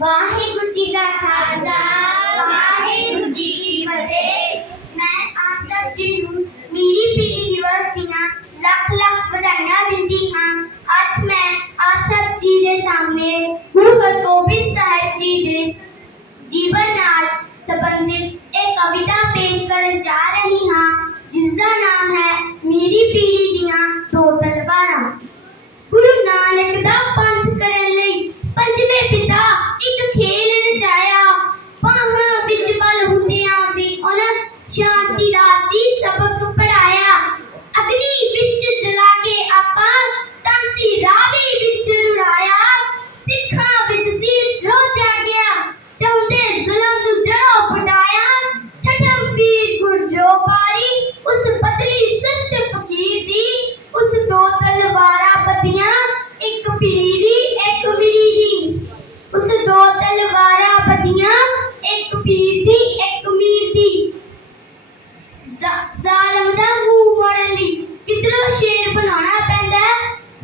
वाहिगुरु जी का खालसा वाहिगुरु जी की फतेह। मैं आप सब जी ਨੂੰ मेरी पीढ़ी दिवस ਦੀਆਂ ਲੱਖ ਲੱਖ ਵਧਾਈਆਂ ਦਿੰਦੀ ਹਾਂ। ਅੱਜ मैं आप सब जी ਦੇ ਸਾਹਮਣੇ ਗੁਰੂ ਹਰਗੋਬਿੰਦ ਸਾਹਿਬ जी ਦੇ ਜੀਵਨ ਨਾਲ ਸੰਬੰਧਿਤ एक कविता पेश ਕਰਨ जा रही ਹਾਂ, जिस ਦਾ नाम है मेरी पीढ़ी ਦੀਆਂ ਦੋ ਤਲਵਾਰਾਂ। गुरु नानक ਦਾ ਪੰਥ ਕਰਨ ਲਈ ਪੰਜਵੇਂ ਪਿਤਾ एक खेल रचाया, बाहां विच बल हुंदियां भी उन्हां शांति दा सी सबक पढ़ाया। अग्नि विच जला के आपां तांसी रावी विच रुड़ाया, सिखां विच सिर रो जागया चाहुंदे जुल्म नूं जड़ों पुटाया। छठम पीर गुरजो पारी उस बदली सत्य फकीर दी, उस दो तलवारां बदियां एक पीरी दी एक मिरी दी, उस दो तलवारां बदियां एक पीर दी एक मीर दी। जालम दा मुंह मोड़न लई किधरों शेर बनाना पैंदा,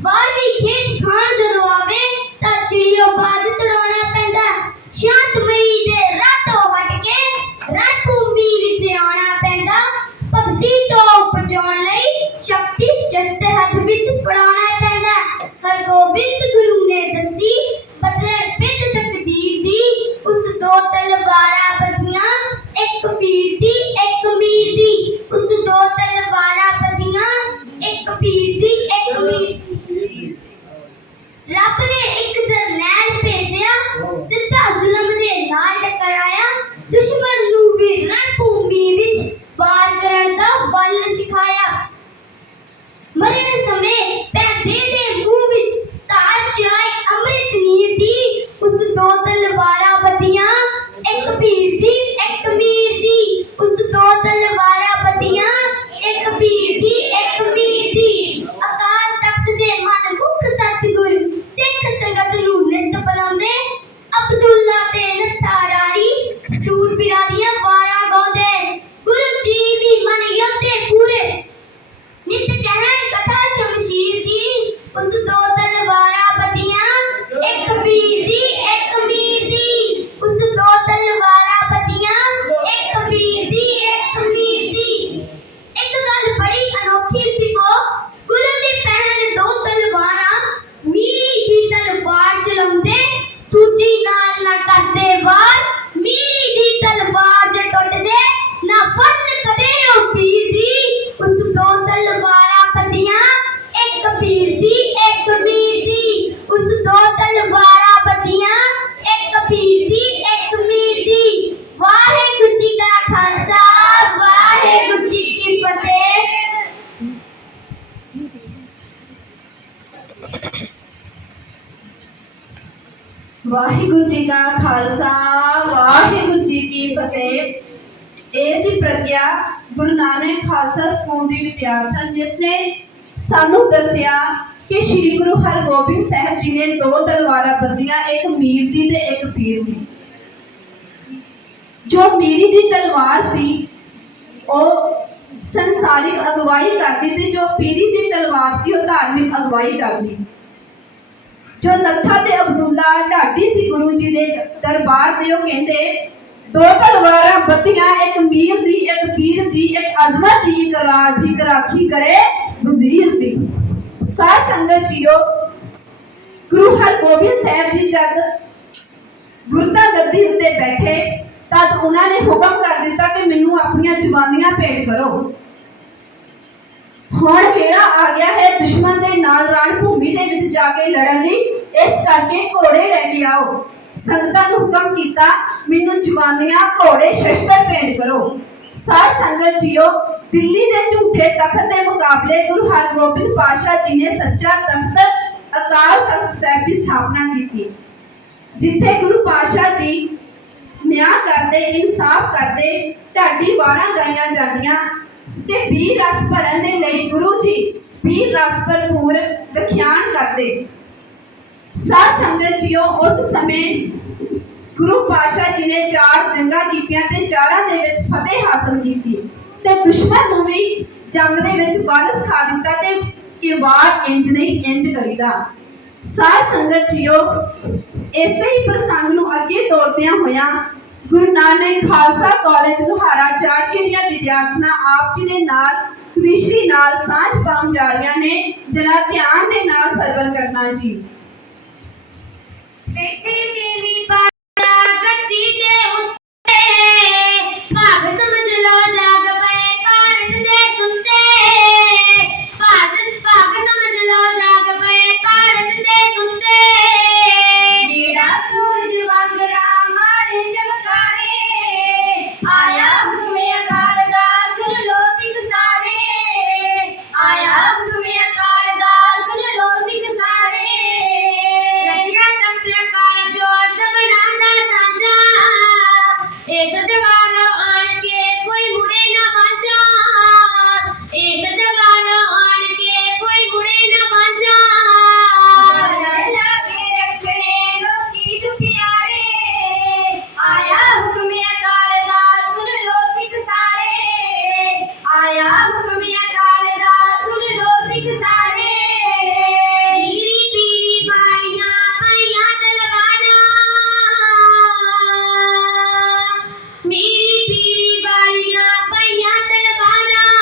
बाहर भी खेत खान जदों आवे तां चिड़ियों बाज तड़ाउणा पैंदा। शांतमई दे रातों हट के रणभूमि विच आउणा पैंदा, भगती तो बचाउण लई शक्ति शस्त्र हथ विच फड़ाउणा पैंदा। हरगोबिंद गुरु ने दसी बदलण पित तकदीर दी, उस दो तलवारां बदियां एक पीर दी एक मीर दी, उस दो तलवारां बदियां एक पीर दी एक मीर दी। रब ने एक जरनैल भेजिया सिद्धा जुल्म दे नाल टकराया, दुश्मन नूं भी रणभूमि विच वार करन दा बल सिखाया। मरण समय पैंदे दे मुंह विच धार चाई अमृत नीर दी, उस दो तलवारां बदियां एक पीर दी एक मीर दी, उस दो तलवारां बदियां एक पीर दी एक मीर दी। अकाल तख्त दे मन मुख सतगुर सिख संगत नूं नित बुलाउंदे, अब्दुल्ला ते नत्था रारी सूरबीरां दियां वारां गाउंदे। गुरु जी भी मन योद्धे पूरे नित कहन कथा शमशीर दी, उस दो तलवारां बदियां एक पीर दी एक मीर दी, उस दो तलवारां बदियां एक पीर दी एक मीर दी। एक गल बड़ी अनोखी सी वो गुरु दी पहन दो तलवारां, मीरी दी तलवार चलाउंदे दूजी नाल ना करदे वार, मीरी दी तलवार जे टुट जे ना बन कदे ओ पीर दी, उस दो तलवारां बदियां एक पीर दी एक मीर दी, उस दो तलवारां बदियां एक पीर दी एक मीर दी। वाहिगुरु जी का खालसा वाहिगुरु जी की फतेह। वाहिगुरु जी का खालसा वाहिगुरु जी की फतेह। ऐसी प्रज्ञा गुरु नानक खालसा स्कूल दी विद्यार्थन जिसने सानू दसिया कि श्री गुरु हरगोबिंद साहब जी ने दो तलवारां बदियां एक मीर दी ते एक पीर दी। जो मीरी दी तलवार सी ओ संसारिक अगवाई करती ते जो पीरी दी तलवार सी ओ धार्मिक अगवाई करती। जो नत्था ते अब्दुल्ला ढाडी सी गुरु जी दे दरबार ते ओ कहंदे दो तलवारां बदियां एक मीर दी एक पीर दी, एक अजमत दी एक राज दी राखी करे वजीर दी। साध संगत जीओ, गुरु हरगोबिंद साहब जी जब गुरता गद्दी उत्ते बैठे तद उन्होंने हुक्म कर दिता कि मैनू अपनी जवानियां भेंट करो। हुण वेला आ गया है दुश्मन दे नाल रणभूमि दे विच जाके लड़न लई, इस करके घोड़े लेके आओ। संगतां नूं हुक्म कीता मैनू जवानियां घोड़े शस्त्र भेंट करो। साध संगत जीओ, दिल्ली दे झूठे तख्त के मुकाबले गुरु हरगोबिंद पातशाह जी ने सच्चा तख्त अकाल तख्त साहिब की स्थापना की, जिथे गुरु पातशाह जी न्याय करते इंसाफ करते ढाडी वारां गाइयां जांदियां ते वीर रस भरन दे लई गुरु जी वीर रस भरपूर व्याख्यान करते। साध संगत जीओ, उस समय गुरु पातशाह जी ने 4 जंगा कीतियां ते चारां दे विच फतेह हासिल कीती ते दुश्मन नूं भी जंग दे विच बल सिखा दिता ते कि वार इंज नहीं इंज करीदा। ਸਾਧ ਸੰਗਤ ਜੀਓ, ਇਸੇ ਹੀ ਪ੍ਰਸੰਗ ਨੂੰ ਅੱਗੇ ਤੋਰਦਿਆਂ ਹੋਇਆਂ ਗੁਰੂ ਨਾਨਕ ਖਾਲਸਾ ਕਾਲਜ ਲੋਹਾਰਾ ਚਾੜਕੇ ਦੀਆਂ ਵਿਦਿਆਰਥਣਾਂ ਆਪ ਜੀ ਦੇ ਨਾਲ ਕਵਿਸ਼ਰੀ ਨਾਲ ਸਾਂਝ ਪਾਉਣ ਜਾ ਰਹੀਆਂ ਨੇ। ਜਰਾ ਧਿਆਨ ਦੇ ਨਾਲ ਸਰਵਣ ਕਰਨਾ ਜੀ। ਬੈਠੇ ਛੇਵੀਂ ਪਾਤਸ਼ਾਹ ਗੱਦੀ ਦੇ ਉੱਤੇ, ਭਾਗ ਸਮਝ ਲੋ ਜਾਗ ਪਏ ਭਾਰਤ ਦੇ ਸੁੱਤੇ। ਭਾਗ ਸਮਝ ਲੋ ਜਾਗ ਪਏ ਭਾਰਤ ਦੇ ਸੁੱਤੇ। ਜਿਹੜਾ ਸੂਰਜ ਵਾਂਗ ਮਾਰੇ ਚਮਕਾਰੇ, ਆਇਆ ਹੁਕਮ ਅਕਾਲ ਦਾ ਸੁਣ ਲੋ ਸਿੱਖ ਸਾਰੇ। ਆਇਆ ਹੁਕਮ ਅਕਾਲ ਦਾ ਸੁਣ ਲੋ ਸਿੱਖ ਸਾਰੇ। ਰਚਿਆ ਤਖਤ ਅਕਾਲ ਜੋ ਸਭਨਾ ਦਾ ਸਾਂਝਾ, ਇਸ ਦਵਾਰੋਂ ਆਣ ਕੇ ਕੋਈ ਮੁੜੇ ਨਾ ਵਾਂਝਾ। ਇਸ ਦਵਾਰੋਂ ਆਣ ਕੇ ਕੋਈ ਮੁੜੇ ਨਾ ਵਾਂਝਾ। ਲਾਗੇ ਰੱਖਣੇ ਲੋਕੀ ਦੁਖਿਆਰੇ, ਆਇਆ ਹੁਕਮ ਅਕਾਲ ਦਾ ਸੁਣ ਲੋ ਸਿੱਖ ਸਾਰੇ। ਆਇਆ ਹੁਕਮ ਅਕਾਲ ਦਾ ਸੁਣ ਲੋ ਸਿੱਖ ਸਾਰੇ। ਨੀਰੀ ਪੀਰੀ ਬਾਈਆਂ ਪਾਈਆਂ ਤਲਵਾਰਾਂ, ਮੀਰੀ ਪੀਰੀ ਵਾਲੀਆਂ ਪਾਈਆਂ ਤਲਵਾਰਾਂ।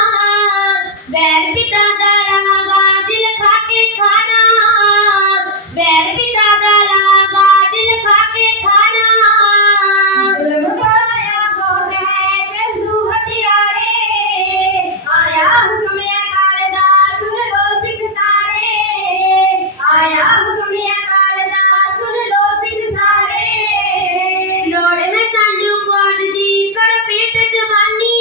ਬੈਰ ਪਿਤਾ ਦਾ ਲਾਗਾ ਦਿਲ ਖਾ ਕੇ ਖਾਣਾ, ਬੈਰ ਪਿਤਾ ਦਾ ਲਾਗਾ ਦਿਲ ਖਾ ਕੇ ਖਾਣਾ। ਜ਼ੁਲਮ ਵਾਲਿਆਂ ਕੋਲ ਹੈ ਜੰਦੂ ਹਥਿਆਰੇ, ਆਇਆ ਹੁਕਮ ਅਕਾਲ ਦਾ ਸੁਣ ਲੋ ਸਿੱਖ ਸਾਰੇ। ਆਇਆ ਹੁਕਮ ਅਕਾਲ ਦਾ ਸੁਣ ਲੋ ਸਿੱਖ ਸਾਰੇ। ਲੋੜ ਹੈ ਸਾਨੂੰ ਫੌਜ ਦੀ ਕਰ ਪੇਟ ਜਵਾਨੀ,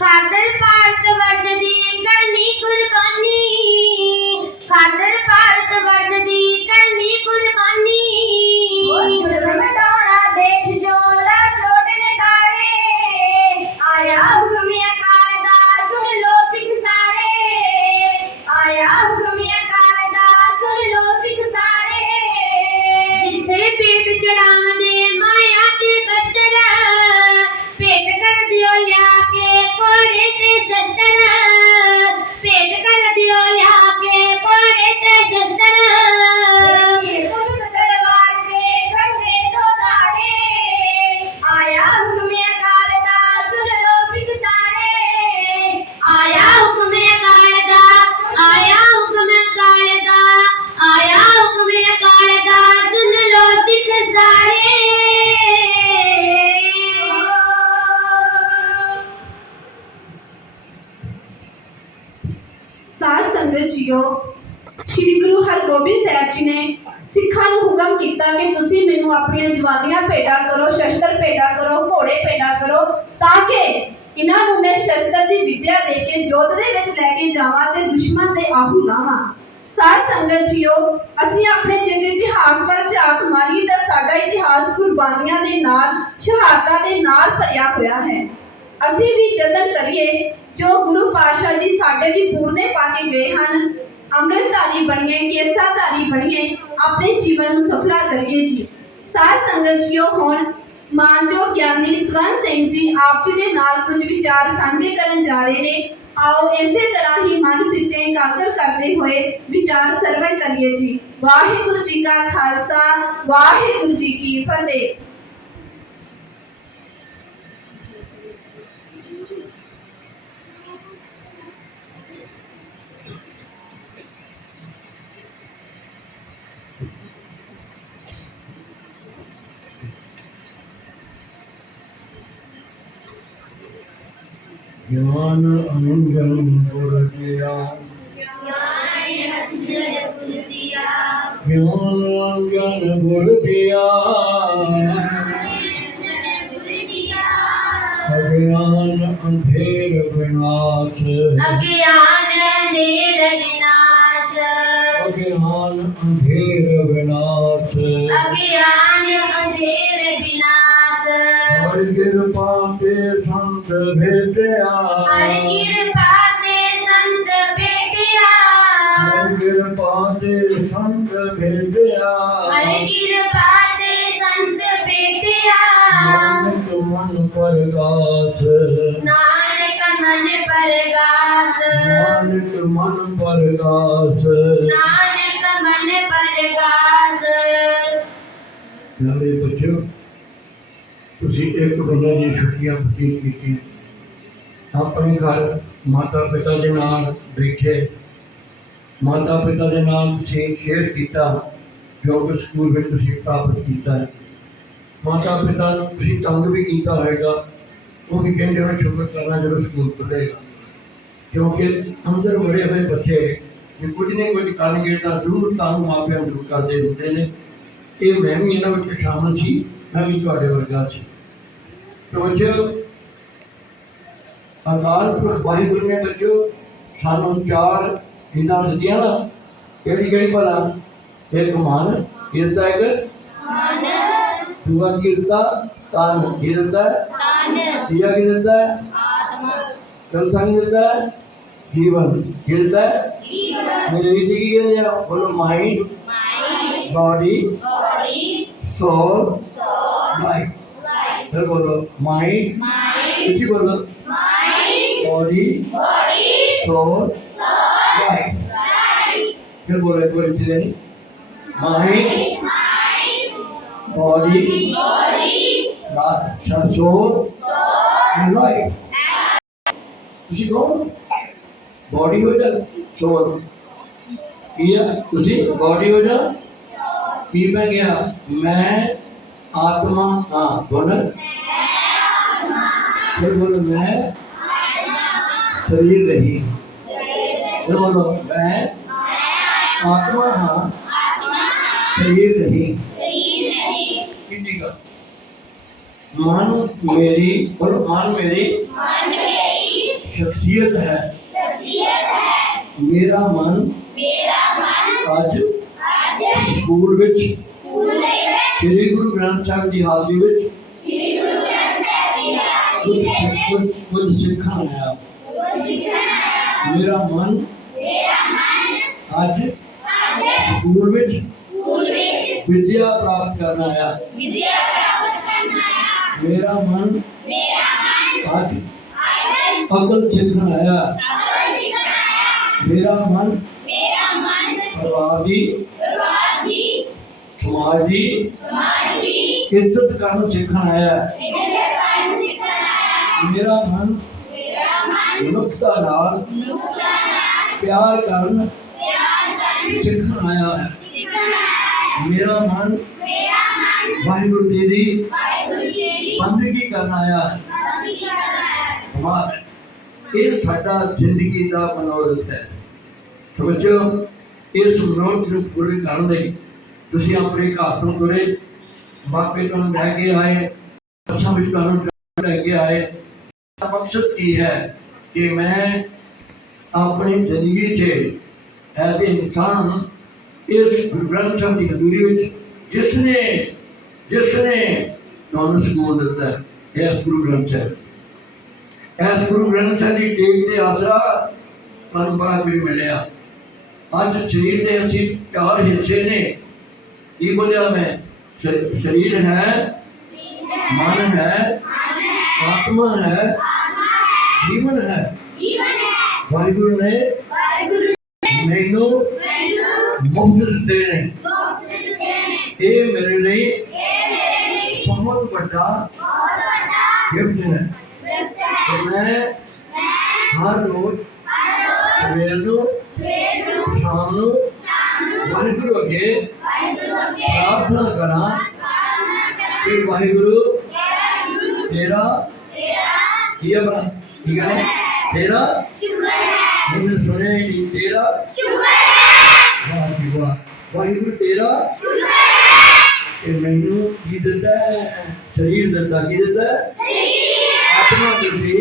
ਖਾਤਰ ਭਾਰਤ ਵਰਜ ਦੀ ਕਰਨੀ ਕੁਰਬਾਨੀ। ਖਾਤਰ ਭਾਰਤ ਵਰਜ ਦੀ ਕਰਨੀ ਕੁਰਬਾਨੀ। ਜ਼ੁਲਮ ਮਿਟਾਉਣਾ ਦੇਸ਼ ਜੋ ਲਾ ਚੋਟ ਨਗਾਰੇ, ਆਇਆ ਹੁਕਮ ਅਕਾਲ ਦਾ ਸੁਣ ਲੋ ਸਿੱਖ ਸਾਰੇ। ਆਇਆ ਹੁਕਮ ਅਕਾਲ ਦਾ ਸੁਣ ਲੋ ਸਿੱਖ ਸਾਰੇ। ਜਿੱਥੇ ਪੇਟ ਚੜਾਵਦੇ ਮਾਇਆ ਤੇ ਬਸਤਰ, ਭੇਟ ਕਰ ਦਿਓ ਲਿਆ ਕੇ ਕੋੜੇ ਤੇ ਸ਼ਸਤਰ। ਭੇਟ ਕਰ ਦਿਓ ਲਿਆ ਕੇ ਕੋੜੇ ਤੇ ਸ਼ਸਤਰ। ਤਲਵਾਰ ਦੇ ਖੰਡੇ ਤੋਂ ਧਾਰੇ, ਆਇਆ ਹੁਕਮ ਅਕਾਲ ਦਾ ਸੁਣ ਲੋ ਸਿੱਖ ਸਾਰੇ। ਆਇਆ ਹੁਕਮ ਅਕਾਲ ਦਾ, ਆਇਆ ਹੁਕਮ ਅਕਾਲ ਦਾ, ਆਇਆ ਹੁਕਮ ਅਕਾਲ ਦਾ ਸੁਣ ਲੋ ਸਿੱਖ ਸਾਰੇ। ਸਾਧ ਸੰਗਤ ਜੀਓ, ਸ੍ਰੀ ਗੁਰੂ ਹਰਗੋਬਿੰਦ ਸਾਹਿਬ ਜੀ ਨੇ ਸਿੱਖਾਂ ਨੂੰ ਹੁਕਮ ਕੀਤਾ ਕਿ ਤੁਸੀਂ ਮੈਨੂੰ ਆਪਣੀਆਂ ਜਵਾਨੀਆਂ ਭੇਟਾ ਕਰੋ, ਸ਼ਸਤਰ ਭੇਟਾ ਕਰੋ, ਘੋੜੇ ਭੇਟਾ ਕਰੋ, ਤਾਂ ਕਿ ਇਹਨਾਂ ਨੂੰ ਮੈਂ ਸ਼ਸਤਰ ਦੀ ਵਿਦਿਆ ਦੇ ਕੇ ਯੁੱਧ ਦੇ ਵਿੱਚ ਲੈ ਕੇ ਜਾਵਾਂ ਤੇ ਦੁਸ਼ਮਣ ਦੇ ਆਹੂ ਲਾਵਾਂ। ਸਾਧ ਸੰਗਤ ਜੀਓ, ਅਸੀਂ ਆਪਣੇ ਚਿਰ ਇਤਿਹਾਸ ਵੱਲ ਝਾਤ ਮਾਰੀਏ ਤਾਂ ਸਾਡਾ ਇਤਿਹਾਸ ਕੁਰਬਾਨੀਆਂ ਦੇ ਨਾਲ, ਸ਼ਹਾਦਤਾਂ ਦੇ ਨਾਲ ਭਰਿਆ ਹੋਇਆ ਹੈ। ਅਸੀਂ ਵੀ ਯਤਨ ਕਰੀਏ ਜੋ ਗੁਰੂ ਪਾਤਸ਼ਾਹ ਜੀ ਸਾਡੇ ਲਈ ਪੂਰਨੇ ਪਾ ਕੇ ਗਏ ਹਨ। ਅੰਮ੍ਰਿਤਧਾਰੀ ਬਣੀਏ, ਕੇਸਾਧਾਰੀ ਬਣੀਏ, ਆਪਣੇ ਜੀਵਨ ਨੂੰ ਸਫਲਾ ਕਰੀਏ ਜੀ। ਸਾਧ ਸੰਗਤ ਜੀਓ, ਹੁਣ ਮਾਨਯੋਗ ਗਿਆਨੀ ਸਵਰਨ ਸਿੰਘ ਜੀ ਆਪ ਜੀ ਦੇ ਨਾਲ ਕੁਝ ਵਿਚਾਰ ਸਾਂਝੇ ਕਰਨ ਜਾ ਰਹੇ ਨੇ। ਆਓ ਇਸੇ ਤਰ੍ਹਾਂ ਹੀ ਮਨ ਪਿੱਤੇ ਇਕਾਗਰ ਕਰਦੇ ਹੋਏ ਵਿਚਾਰ ਸਰਵਣ ਕਰੀਏ ਜੀ। ਵਾਹਿਗੁਰੂ ਜੀ ਕਾ ਖਾਲਸਾ, ਵਾਹਿਗੁਰੂ ਜੀ ਕੀ ਫਤਿਹ। ज्ञान अंजन गुर दिया, ज्ञान अंजन गुर दिया, ज्ञान अंजन गुर दिया, अज्ञान अंधेर विनाश, अज्ञान अंधेर विनाश, अज्ञान अंधेर विनाश, अज्ञान अंधेर विनाश। हर कृपा ते संत भेटिया, हर कृपा ते संत भेटिया, हर कृपा ते संत भेटिया, हर कृपा ते संत भेटिया। नानक मन परगास, नानक मन परगास, नानक मन परगास, नानक मन ਸਕੂਲਾਂ ਦੀਆਂ ਛੁੱਟੀਆਂ ਬਤੀਤ ਕੀਤੀਆਂ। ਆਪਣੇ ਘਰ ਮਾਤਾ ਪਿਤਾ ਦੇ ਨਾਲ ਬੈਠੇ, ਮਾਤਾ ਪਿਤਾ ਦੇ ਨਾਲ ਤੁਸੀਂ ਸ਼ੇਅਰ ਕੀਤਾ ਜੋ ਕਿ ਸਕੂਲ ਵਿੱਚ ਤੁਸੀਂ ਪ੍ਰਾਪਤ ਕੀਤਾ ਹੈ। ਮਾਤਾ ਪਿਤਾ ਨੂੰ ਤੁਸੀਂ ਤੰਗ ਵੀ ਕੀਤਾ ਹੋਏਗਾ, ਉਹ ਵੀ ਕਹਿੰਦੇ ਹੋਣੇ ਸ਼ੁਕਰ ਕਰਨਾ ਜਦੋਂ ਸਕੂਲ ਖੁੱਲ੍ਹੇਗਾ, ਕਿਉਂਕਿ ਅੰਦਰ ਵੜੇ ਹੋਏ ਬੱਚੇ ਜੇ ਕੁਝ ਨਹੀਂ ਕੁਝ ਕਰਨਗੇ ਤਾਂ ਜ਼ਰੂਰ ਤੰਗ ਮਾਪਿਆਂ ਨੂੰ ਜ਼ਰੂਰ ਕਰਦੇ ਹੁੰਦੇ ਨੇ। ਇਹ ਮੈਂ ਵੀ ਇਹਨਾਂ ਵਿੱਚ ਸ਼ਾਮਲ ਸੀ, ਮੈਂ ਵੀ ਤੁਹਾਡੇ ਵਰਗਾ ਸੀ। ਤੋ ਬੱਚਿਓ, ਅਕਾਲ ਪੁਰਖ ਵਾਹਿਗੁਰੂ ਨੇ ਬੱਚਿਓ ਸਾਨੂੰ 4 ਚੀਜ਼ਾਂ ਦਿੱਤੀਆਂ ਨਾ, ਕਿਹੜੀ ਭਲਾ? ਇੱਕ ਮਨ, ਕਿਰਤਾ ਇੱਕ ਦੂਆ ਕਿਰਤਾ ਤਨ, ਕੀ ਦਿੰਦਾ ਹੈ? ਤੀਆ ਕੀ ਦਿੰਦਾ ਹੈ? ਚੌਥਾ ਕੀ ਦਿੰਦਾ ਹੈ? ਜੀਵਨ। ਕੀ ਦਿੰਦਾ ਹੈ? ਮੇਰੇ ਵਿੱਚ ਕੀ ਕਹਿੰਦੇ ਆ? ਬੋਲੋ ਮਾਈਂਡ, ਬॉडी, सोल, लाइफ। फिर बोलो माइंड, कुछ बोलो बॉडी, सोल, लाइफ। फिर बोलो एक बार फिर माइंड, बॉडी, सोल, लाइफ। तुसी कौन? बॉडी हो जा, सोल किया, तुसी बॉडी हो जा की मैं गया, मैं आत्मा। हाँ बोलो, फिर बोलो मैं शरीर रही। फिर बोलो मैं आत्मा हाँ शरीर रही। किसी का मन मेरी, बोलो मन मेरी शख्सियत है। मेरा मन आज ਸਕੂਲ ਵਿੱਚ ਸ੍ਰੀ ਗੁਰੂ ਗ੍ਰੰਥ ਸਾਹਿਬ ਦੀ ਹਾਜ਼ਰੀ ਵਿੱਚ ਕੁਝ ਸਿੱਖਣ ਆਇਆ। ਮੇਰਾ ਮਨ ਅੱਜ ਸਕੂਲ ਵਿੱਚ ਵਿਦਿਆ ਪ੍ਰਾਪਤ ਕਰਨ ਆਇਆ। ਮੇਰਾ ਮਨ ਅੱਜ ਅਕਲ ਸਿੱਖਣ ਆਇਆ। ਮੇਰਾ ਮਨ ਪਰਿਵਾਰ ਦੀ, समाज की इज्जत करना सीखना आया। मेरा मन मनुष्यता नाल प्यार करना सीखना आया है। मेरा मन वाहिगुरु जी दी बंदगी करना आया है। ये साडा जिंदगी का मनोरथ है। समझो, इस मनोरथ को पूरे करने लई ਤੁਸੀਂ ਆਪਣੇ ਘਰ ਤੋਂ ਤੁਰੇ, ਬਾਪੇ ਤੁਹਾਨੂੰ ਲੈ ਕੇ ਆਏ, ਬੱਸਾਂ ਵਿੱਚ ਤੁਹਾਨੂੰ ਲੈ ਕੇ ਆਏ। ਮਕਸਦ ਕੀ ਹੈ ਕਿ ਮੈਂ ਆਪਣੀ ਜ਼ਿੰਦਗੀ 'ਚ ਐਜ਼ ਏ ਇਨਸਾਨ ਇਸ ਗੁਰੂ ਗ੍ਰੰਥ ਸਾਹਿਬ ਦੀ ਹਜ਼ੂਰੀ ਵਿੱਚ ਜਿਸ ਨੇ ਤੁਹਾਨੂੰ ਸਕੂਲ ਦਿੱਤਾ ਹੈ, ਇਸ ਗੁਰੂ ਗ੍ਰੰਥ ਸਾਹਿਬ, ਇਸ ਗੁਰੂ ਗ੍ਰੰਥ ਸਾਹਿਬ ਦੀ ਟੇਕ ਦੇ ਆਸਰਾ ਤੁਹਾਨੂੰ ਬੜਾ ਕੁਝ ਮਿਲਿਆ। ਅੱਜ ਸਰੀਰ ਦੇ ਅਸੀਂ 4 ਹਿੱਸੇ ਨੇ। ਕੀ ਬੋਲਿਆ ਮੈਂ? शरीर है, मन है, आत्मा है, जीवन है। वाहिगुरु ने मैनू मुफ्त दिते ने। ये मेरे लिए बहुत बड़ा गिफ्ट है। तो मैं हर रोज सवेर को शाम को वाहिगुरु अगे प्रार्थना करा कि वाहिगुरु तेरा ये बड़ा ठीक है, तेरा मैंने सुने नहीं, तेरा वाह जी वाह, वाहिगुरु तेरा कि मैनू की दिता है, शरीर दिता, की दिता है, आत्मा दी,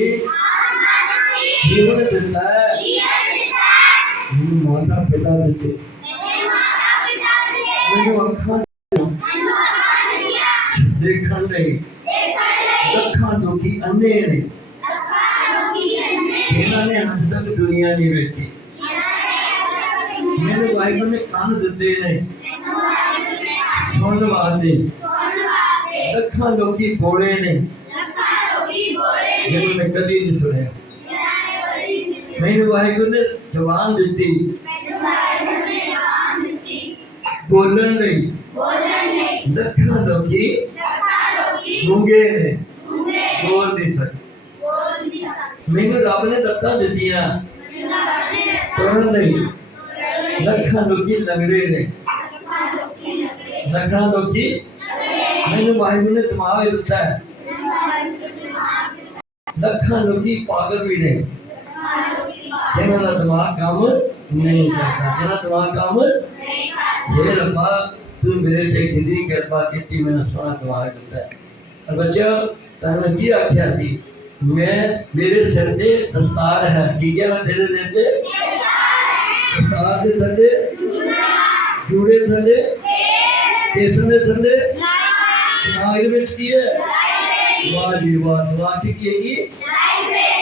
जीवन दिता है, माता पिता दिते, मैनू अखां देखण नहीं, अखां लोकी अन्ने ने, इन्होंने अज तक दुनिया नहीं वेखी। मैंने वाहिगुरु ने कान दिते ने सुनने वास्ते, अखां लोकी बोले ने जिन्होंने कदी नहीं सुने। मैंने वाहिगुरु ने जबान दी बोलन नहीं, लखा लोकी गूंगे ने बोल नहीं सकते मैनू रब ने दत्ता दित्तियां तुरन नहीं लखां लोकी लंगड़े ने लखां लोकी मैनू वाहिगुरू ने दिमाग दिता है लखां लोकी पागल भी ने जिन्हां दा दिमाग काम नहीं करता जिन्हां दिमाग काम हे रब्बा तू मेरे ते कितनी कृपा की मैंने सोना दिमाग दिता है और बच्चों तैਨੂੰ की आख्या थी मैं मेरे सिर ते दस्तार है की क्या मैं तेरे सिर ते दस्तार दे थले जूड़े थले केसन दे थले नाग विच की है वाह जी वाह दुआ की है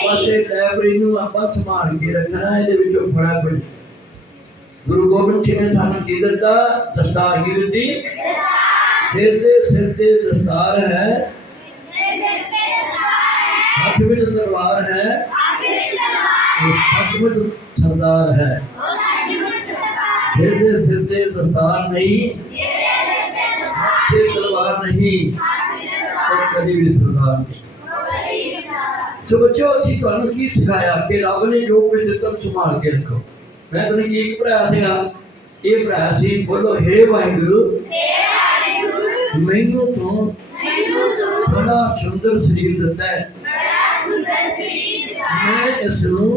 बस एक लाइब्रेरी ਨੂੰ ਆਪਾਂ ਸੰਭਾਲ ਕੇ ਰੱਖਣਾ ਇਹਦੇ ਵਿੱਚੋਂ ਬੜਾ ਕੁਝ ਗੁਰੂ ਗੋਬਿੰਦ ਸਿੰਘ ਨੇ ਸਾਨੂੰ ਕੀ ਦਿੱਤਾ ਦਸਤਾਰ ਕੀ ਦਿੱਤੀ ਸਿਰ ਤੇ ਦਸਤਾਰ ਹੈ हाथ में तलवार है वो सचमुच सरदार है सिर से दस्तार नहीं हाथ से तलवार नहीं और कभी भी सरदार नहीं तो बच्चों ਅਸੀਂ ਤੁਹਾਨੂੰ ਕੀ ਸਿਖਾਇਆ ਕਿ ਰੱਬ ਨੇ ਜੋ ਕੁਝ ਦਿੱਤਾ ਸੰਭਾਲ ਕੇ ਰੱਖੋ ਮੈਂ ਤੁਹਾਨੂੰ ਕੀ ਪੜਾਇਆ ਸੀਗਾ ਇਹ ਪੜਾਇਆ ਸੀ ਬੋਲੋ ਹੇ ਵਾਹਿਗੁਰੂ ਮੈਨੂੰ ਤੋਂ ਬੜਾ ਸੁੰਦਰ ਸਰੀਰ ਦਿੱਤਾ ਹੈ मैं इसनू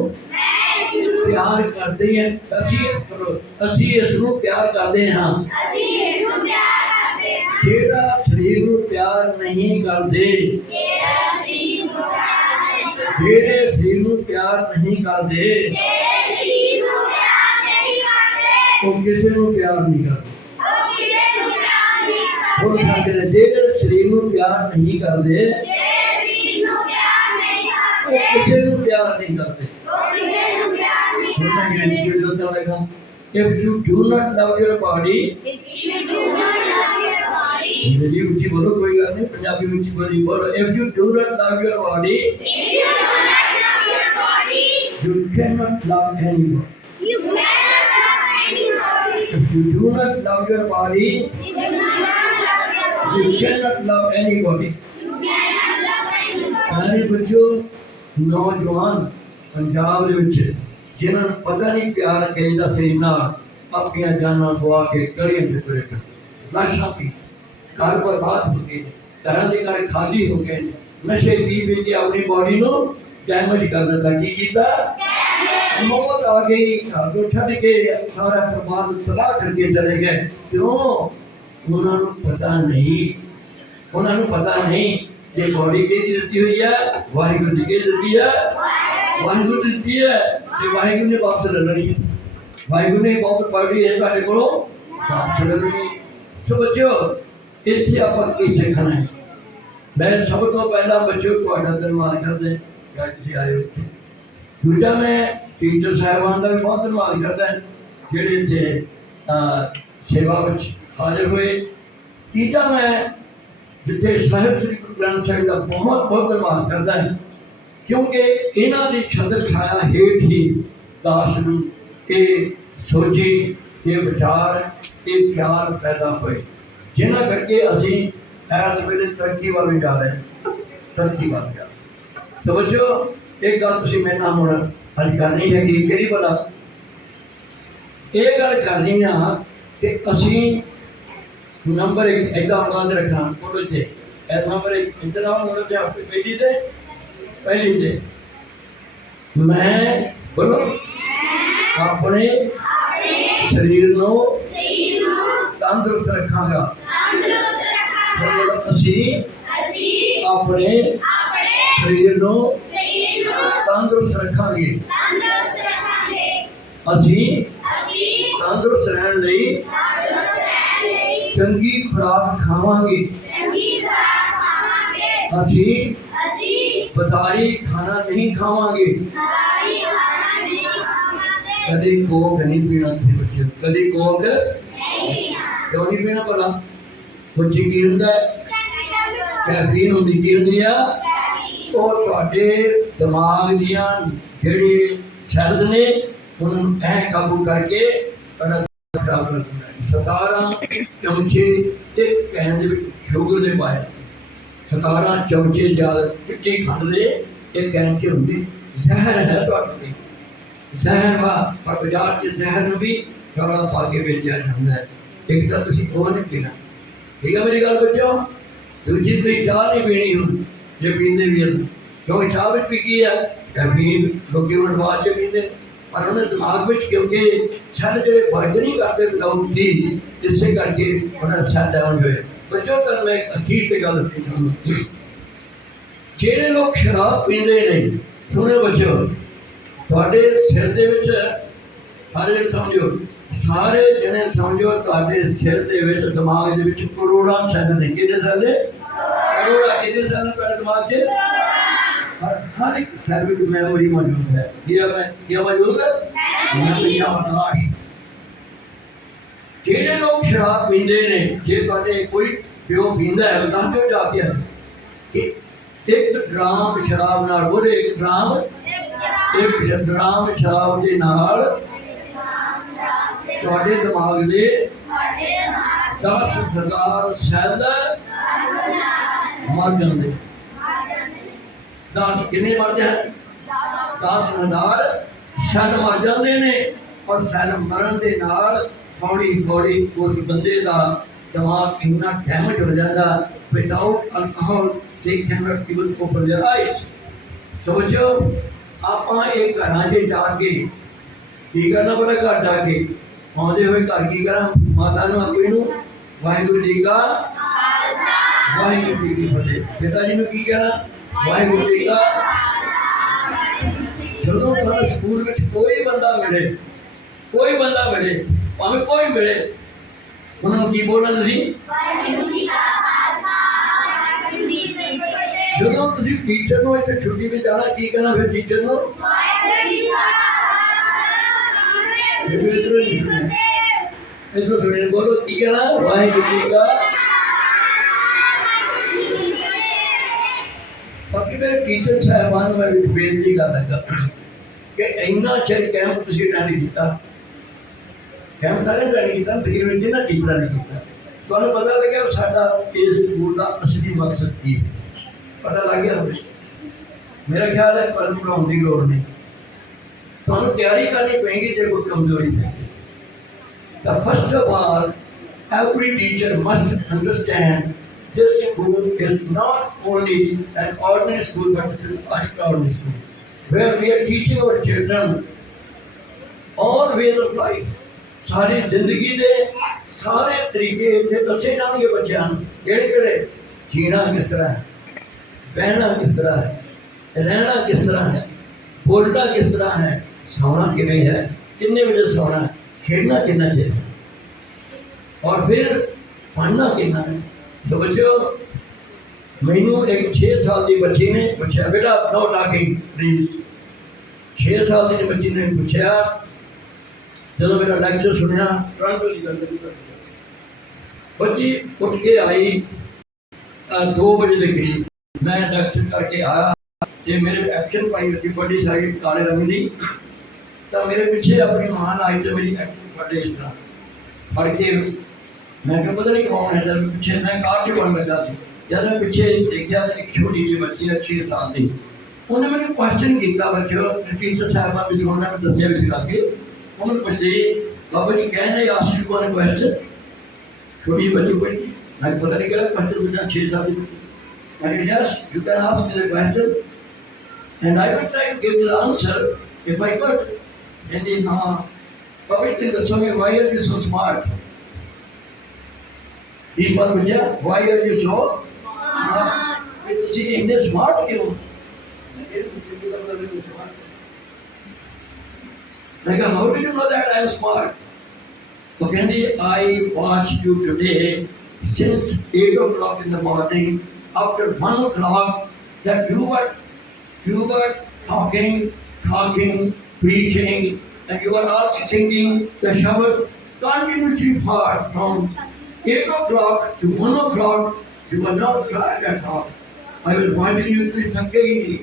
प्यार करते हैं असी इसनू प्यार करते हाँ जेड़ा शरीर नू प्यार नहीं करते जेड़े शरीर नू प्यार नहीं करते वो किसी नू प्यार नहीं करते जेड़े शरीर नू प्यार नहीं करते किसी को प्यार नहीं करते if you do not love your body मेरी ऊंची बोलो कोई बात नहीं पंजाबी ऊंची बोली बोलो if you do not love your body you cannot love anyone if you do not love your body you cannot love anybody हमारे बच्चों नौजवान पंजाब ਦੇ ਵਿੱਚ ਜਿਨ੍ਹਾਂ ਨੂੰ ਪਤਾ ਨਹੀਂ ਪਿਆਰ ਕਹਿੰਦਾ ਸਹੀ ਨਾਲ ਆਪਣੀਆਂ ਜਾਨਾਂ ਗਵਾ ਕੇ ਗਲੀਆਂ ਵਿੱਚ ਤੁਰੇ ਲਾਸ਼ਾਂ ਪੀ ਘਰ ਬਰਬਾਦ ਹੋ ਗਏ ਘਰਾਂ ਦੇ ਘਰ ਖਾਲੀ ਹੋ ਗਏ ਨਸ਼ੇ ਪੀ ਕੇ ਆਪਣੀ ਬਾਡੀ ਨੂੰ ਡੈਮੇਜ ਕਰ ਦਿੱਤਾ ਕੀ ਕੀਤਾ ਮੌਤ ਆ ਗਈ ਘਰ ਤੋਂ ਛੱਡ ਕੇ ਸਾਰਾ ਪਰਿਵਾਰ ਨੂੰ ਤਬਾਹ ਕਰਕੇ ਚਲੇ ਗਏ ਕਿਉਂ ਉਹਨਾਂ ਨੂੰ ਪਤਾ ਨਹੀਂ ये बॉडी के दिती हुई है वाहिगुरु जी के दिती है वाहिगुरु दिती है ये वाहिगुरु ने वापस लड़नी है वाहिगुरु ने वापस पार्टी है साडे कोलों वापस लड़नी सो बच्चों इत्थे आपां की सीखना है मैं सब तो पहला बच्चों तुहाडा धन्यवाद करदे कि तुसीं आए हो दूजा मैं टीचर साहिबान का भी बहुत धन्यवाद करदा जिहड़े इत्थे सेवा विच हाजिर होए तीजा मैं जिथे साहिब श्री गुरु ग्रंथ साहिब का बहुत बहुत धन्यवाद करता है क्योंकि इन्हों की छत्र छाया हेठ ही दास नूं ये सोची ये विचार ये प्यार पैदा हुए जिन्हों करके असी इस वेले तरक्की वाल जा रहे हैं तरक्की वाल जा तो बच्चों एक गल तुसीं मेरे नाल हुण अज करनी हैगी किहड़ी भला ये गल करनी आ कि असी नंबर एक ऐसा याद रखना बोलो जे नंबर एक इतना बोलो जे आपकी पहली से मैं बोलो अपने शरीर नो तंदुरुस्त रखांगा बोलो असी अपने शरीर नो तंदुरुस्त रखांगे असी तंदुरुस्त रहने लई चंगी खुराक खावांगे असी बाजारी खाना नहीं खावांगे कभी कोक नहीं पीना थे बच्चे कभी कोक क्यों नहीं पीना भला बच्चे की होंगे कैफीन होंगी की होंगी वो तुहाडे दिमाग दियां जेहड़ी सैल्स ने उन्होंने ऐ काबू करके बड़ा खराब कर दिंदा 17 चमचे एक कैन दे विच शुगर दे पाए 17 ਚਮਚੇ ਜ਼ਿਆਦਾ ਚਿੱਟੀ ਖੰਡ ਦੇ ਇੱਕ ਕੈਂਚੀ ਹੁੰਦੀ ਜ਼ਹਿਰ ਹੈ ਤੁਹਾਡੇ ਲਈ ਜ਼ਹਿਰ ਵਾ ਪਰ ਬਾਜ਼ਾਰ 'ਚ ਜ਼ਹਿਰ ਨੂੰ ਵੀ ਚੌੜਾ ਪਾ ਕੇ ਵੇਚਿਆ ਜਾਂਦਾ ਹੈ ਇੱਕ ਤਾਂ ਤੁਸੀਂ ਉਹ ਨਹੀਂ ਪੀਣਾ ਠੀਕ ਹੈ ਮੇਰੀ ਗੱਲ ਬੱਚਿਓ ਦੂਜੀ ਤੁਸੀਂ ਚਾਹ ਨਹੀਂ ਪੀਣੀ ਹੁਣ ਜੇ ਪੀਂਦੇ ਵੀ ਹਨ ਕਿਉਂਕਿ ਚਾਹ ਵਿੱਚ ਵੀ ਕੀ ਹੈ ਕੈਫੀਨ ਲੋਕੀ ਹੁਣ ਬਾਅਦ 'ਚ ਪੀਂਦੇ ਪਰ ਉਹਨੇ ਦਿਮਾਗ ਵਿੱਚ ਕਿਉਂਕਿ ਸੈੱਲ ਜਿਹੜੇ ਵਰਕ ਨਹੀਂ ਕਰਦੇ ਵਿਦਾਊਟ ਟੀ ਇਸੇ ਕਰਕੇ ਉਹਨਾਂ ਸੈੱਲ ਡਾਊਨ ਹੋਏ ਬੱਚੋ ਤਾਂ ਮੈਂ ਅਖੀਰ ਤੇ ਗੱਲ ਦੱਸੀ ਜਿਹੜੇ ਲੋਕ ਸ਼ਰਾਬ ਪੀਂਦੇ ਨੇ ਸੁਣੋ ਬੱਚੋ ਤੁਹਾਡੇ ਸਿਰ ਦੇ ਵਿੱਚ ਸਾਰੇ ਸਮਝੋ ਸਾਰੇ ਜਣੇ ਸਮਝੋ ਤੁਹਾਡੇ ਸਿਰ ਦੇ ਵਿੱਚ ਦਿਮਾਗ ਦੇ ਵਿੱਚ ਕਰੋੜਾਂ ਸੈੱਲ ਨੇ ਕਿਹਦੇ ਸੈੱਲ ਨੇ ਕਰੋੜਾਂ ਕਿਹਦੇ ਸੈੱਲ ਨੇ ਤੁਹਾਡੇ ਦਿਮਾਗ 'ਚ हर एक सेल में मेमोरी मौजूद है ये मौजूद है मेमोरी याददाश्त ਜਿਹੜੇ ਲੋਕ ਸ਼ਰਾਬ ਪੀਂਦੇ ਨੇ ਜੇ ਤੁਹਾਡੇ ਕੋਈ ਪਿਓ ਪੀਂਦਾ ਹੈ ਤਾਂ ਕਿਉਂ ਜਾ ਕੇ ਕਿ 1 ਗ੍ਰਾਮ ਸ਼ਰਾਬ ਨਾਲ ਬੋਲੇ 1 ਗ੍ਰਾਮ ਸ਼ਰਾਬ ਦੇ ਨਾਲ ਤੁਹਾਡੇ ਦਿਮਾਗ ਦੇ 10,000 ਸੈੱਲ ਮਰ ਜਾਂਦੇ 10 ਕਿੰਨੇ ਮਰ ਜਾਣ 10,000 ਸੈੱਲ ਮਰ ਜਾਂਦੇ ਨੇ ਔਰ ਸੈੱਲ ਮਰਨ ਦੇ ਨਾਲ ਹੌਲੀ ਹੌਲੀ ਉਸ ਬੰਦੇ ਦਾ ਦਿਮਾਗ ਇੰਨਾ ਡੈਮੇਜ ਹੋ ਜਾਂਦਾ ਵਿਦਆਊਟ ਅਲਕੋਹਲ ਦੇ can't even open their eyes ਸੋਚੋ ਆਪਾਂ ਇਹ ਘਰਾਂ 'ਚ ਜਾ ਕੇ ਕੀ ਕਰਨਾ ਪੜਾ ਘਰ ਜਾ ਕੇ ਆਉਂਦੇ ਹੋਏ ਘਰ ਕੀ ਕਰਾਂ ਮਾਤਾ ਨੂੰ ਆਪਣੀ ਨੂੰ ਵਾਹਿਗੁਰੂ ਜੀ ਕਾ ਖਾਲਸਾ ਵਾਹਿਗੁਰੂ ਜੀ ਕੀ ਫਤਿਹ ਪਿਤਾ ਜੀ ਨੂੰ ਕੀ ਕਹਿਣਾ ਵਾਹਿਗੁਰੂ ਜੀ ਕਾ ਜਦੋਂ ਤੁਹਾਨੂੰ ਸਕੂਲ ਵਿੱਚ ਕੋਈ ਬੰਦਾ ਮਿਲੇ ਭਾਵੇਂ ਕੋਈ ਮਿਲੇ ਉਹਨਾਂ ਨੂੰ ਕੀ ਬੋਲਣਾ ਤੁਸੀਂ ਵਾਹਿਗੁਰੂ ਜੀ ਕਾ ਖਾਲਸਾ ਵਾਹਿਗੁਰੂ ਜੀ ਕੀ ਫਤਿਹ ਜਦੋਂ ਤੁਸੀਂ ਟੀਚਰ ਨੂੰ ਇੱਥੇ ਛੁੱਟੀ ਤੇ ਜਾਣਾ ਕੀ ਕਹਿਣਾ ਫਿਰ ਟੀਚਰ ਨੂੰ ਵਾਹਿਗੁਰੂ ਜੀ ਕਾ ਖਾਲਸਾ ਵਾਹਿਗੁਰੂ ਜੀ ਕੀ ਫਤਿਹ ਇਧਰ ਸੁਣੋ ਬੋਲੋ ਕੀ ਕਹਿਣਾ ਵਾਹਿਗੁਰੂ ਜੀ ਕਾ ਬਾਕੀ ਮੇਰੇ ਟੀਚਰ ਸਾਹਿਬਾਨ ਮੈਂ ਇੱਕ ਬੇਨਤੀ ਕਰ ਲੱਗਾ ਕਿ ਇੰਨਾ ਚਿਰ ਕੈਂਪ ਤੁਸੀਂ ਅਟੈਂਡ ਕੀਤਾ ਕੈਂਪ ਸਾਰੇ ਅਟੈਂਡ ਕੀਤਾ ਤਕਰੀਬਨ ਜਿੰਨਾ ਟੀਚਰਾਂ ਨੇ ਕੀਤਾ ਤੁਹਾਨੂੰ ਪਤਾ ਲੱਗਿਆ ਸਾਡਾ ਇਸ ਸਕੂਲ ਦਾ ਅਸਲੀ ਮਕਸਦ ਕੀ ਹੈ ਪਤਾ ਲੱਗ ਗਿਆ ਹੋਵੇ ਮੇਰਾ ਖਿਆਲ ਹੈ ਪਰ ਪੜਾਉਣ ਦੀ ਲੋੜ ਨਹੀਂ ਤੁਹਾਨੂੰ ਤਿਆਰੀ ਕਰਨੀ ਪਏਗੀ ਜੇ ਕੋਈ ਕਮਜ਼ੋਰੀ ਹੈ ਤਾਂ first of all every teacher must understand this school is not only an ordinary school but it is an extraordinary school where we are teaching our children all ways of life ਸਾਰੀ ਜ਼ਿੰਦਗੀ ਦੇ ਸਾਰੇ ਤਰੀਕੇ ਇੱਥੇ ਦੱਸੇ ਜਾਣਗੇ ਬੱਚਿਆਂ ਨੂੰ ਕਿਹੜੇ ਜੀਣਾ ਕਿਸ ਤਰ੍ਹਾਂ ਹੈ ਬਹਿਣਾ ਕਿਸ ਤਰ੍ਹਾਂ ਹੈ ਰਹਿਣਾ ਕਿਸ ਤਰ੍ਹਾਂ ਹੈ ਬੋਲਣਾ ਕਿਸ ਤਰ੍ਹਾਂ ਹੈ ਸੌਣਾ ਕਿਵੇਂ ਹੈ ਕਿੰਨੇ ਵਜੇ ਸੌਣਾ ਖੇਡਣਾ ਕਿੰਨਾ ਚਾਹੀਦਾ ਔਰ ਫਿਰ ਪੜ੍ਹਨਾ ਕਿੰਨਾ ਹੈ तो बच्चों मैनू एक 6 साल की बच्ची ने पूछा बेटा नो टॉकिंग प्लीज 6 साल की बच्ची ने पूछा जो मेरा लैक्चर सुनिया बच्ची उठ के आई 2 बजे के करीब मैं लैक्चर करके आया तो मेरे एक्शन पाई थी बड़ी सारी काले रंग की तो मेरे पीछे अपनी मां आई तो मेरी एक्शन फटे इस तरह फड़ के मैं क्या पता नहीं कौन है जब पीछे मैं कार से बन लगा थी जब मैं पीछे देखा एक छोटी जी बच्ची है 6 साल की उन्हें मैंने क्वेश्चन किया बच्चों टीचर साहब भी सुनना मैं दसिया भी सिखा के उन्होंने पूछे बाबा जी कहने आस्क यू वन क्वेश्चन छोटी बच्ची कोई मैं पता नहीं क्या क्वेश्चन पूछा 6 साल की I said yes you can ask me the question and I will try to give you the answer if I could and then Baba ji tell me why are you so smart इस बार पूछा why are you so जी इतने smart क्यों मैं कहा how did you know that I am smart तो कहते I watched you today since 8 o'clock in the morning after 1 o'clock that you were talking preaching and you were also singing the Shabad continuously far from 8 o'clock to 1 o'clock, you were not tired at all. I was watching you to थके ही नहीं।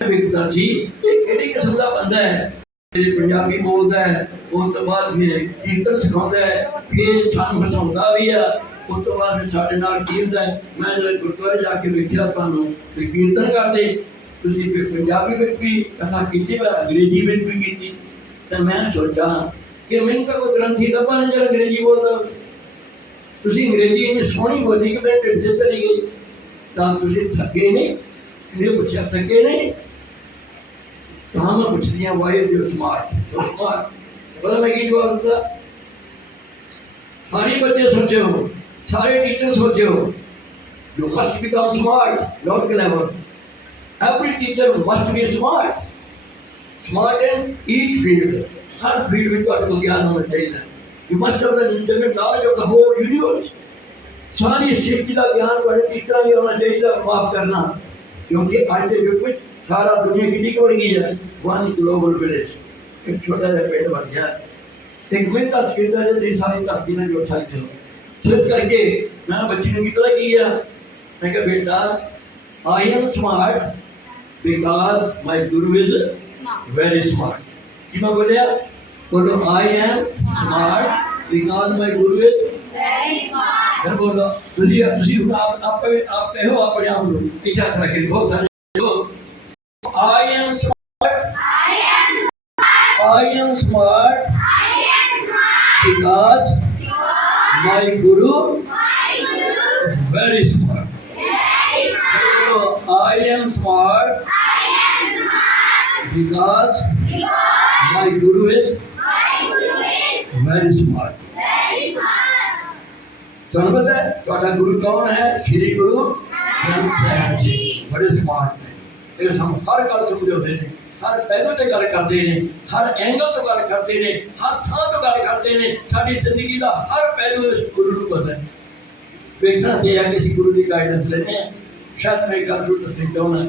विकता जी एक किसी किस्म का बंदा है फिर पंजाबी बोलता है उस तो बाद फिर कीर्तन सिखाता है फिर सानू हसाउंदा भी है ਉਸ ਤੋਂ ਬਾਅਦ ਫਿਰ ਸਾਡੇ ਨਾਲ ਕੀ ਹੁੰਦਾ ਹੈ, ਮੈਂ ਜਦੋਂ ਗੁਰਦੁਆਰੇ ਜਾ ਕੇ ਵੇਖਿਆ ਤੁਹਾਨੂੰ ਵੀ ਕੀਰਤਨ ਕਰਦੇ ਤੁਸੀਂ ਫਿਰ ਪੰਜਾਬੀ ਵਿੱਚ ਵੀ ਕਥਾ ਕੀਤੀ ਪਰ ਅੰਗਰੇਜ਼ੀ ਵਿੱਚ ਵੀ ਕੀਤੀ। ਤਾਂ ਮੈਂ ਸੋਚਾ ਕਿ ਮੈਨੂੰ ਤਾਂ ਕੋਈ ਗ੍ਰੰਥੀ ਲੱਭਾ ਨਹੀਂ ਜਿਹੜਾ ਅੰਗਰੇਜ਼ੀ ਬੋਲਦਾ। ਤੁਸੀਂ ਅੰਗਰੇਜ਼ੀ ਇੰਨੀ ਸੋਹਣੀ ਬੋਲੀ ਕਿ ਮੇਰੇ ਢਿੱਡ 'ਚ ਚਲੀ ਗਈ। ਤਾਂ ਤੁਸੀਂ ਥੱਕੇ ਨਹੀਂ? ਇਹ ਪੁੱਛਿਆ ਥੱਕੇ ਨਹੀਂ? ਤਾਂ ਮੈਂ ਪੁੱਛਦੀ ਹਾਂ ਵਾਈ ਯੂ ਸਮਾਰਟ। पता मैं की जवाब दिता? सारे बच्चे सोचे हो, सारे टीचर सोचे हो, you must become smart, not clever. Every teacher must be smart. Smart in each field. Her field में आपको ज्ञान होना चाहिए। You must have the intimate knowledge of the whole universe. सारी सृष्टि का ज्ञान बड़े टीचर ही होना चाहिए। माफ करना, क्योंकि आज के युग में सारा दुनिया की टिक बढ़ गई है। वन ग्लोबल विलेज, एक छोटा सा पेड़ बन गया, एक मिनट का स्किल है जो सारी धरती ने जो उठा के सिर्फ करके मैं बच्ची ने कितना किया। मैं कहा बेटा, I am smart because my Guru is very smart. कि मैं बोलिया बोलो I am smart because my Guru is very smart. फिर बोलो तुझी आप कहो अपने आप लो पीछे हाथ रख के बहुत सारे I am smart, I am smart because my guru is very smart. So, I am smart because my guru is very smart. ਤੁਹਾਨੂੰ ਪਤਾ ਹੈ ਤੁਹਾਡਾ ਗੁਰੂ ਕੌਣ ਹੈ? ਸ਼੍ਰੀ ਗੁਰੂ ਗ੍ਰੰਥ ਸਾਹਿਬ ਜੀ ਬੜੇ ਸਮਾਰਟ ਨੇ। ਇਹ ਸਾਨੂੰ ਹਰ ਗੱਲ ਸਮਝਾਉਂਦੇ ਨੇ, हर पहलू से गल करते हैं, हर एंगल तो गल करते हैं, हर थां तो गल करते हैं। साडी जिंदगी का हर पहलू इस गुरु को पता है। देखना चाहिए कि किसी गुरु की गाइडेंस लेने हैं। शायद मैं गल जरूर दसनी चाहूँगा।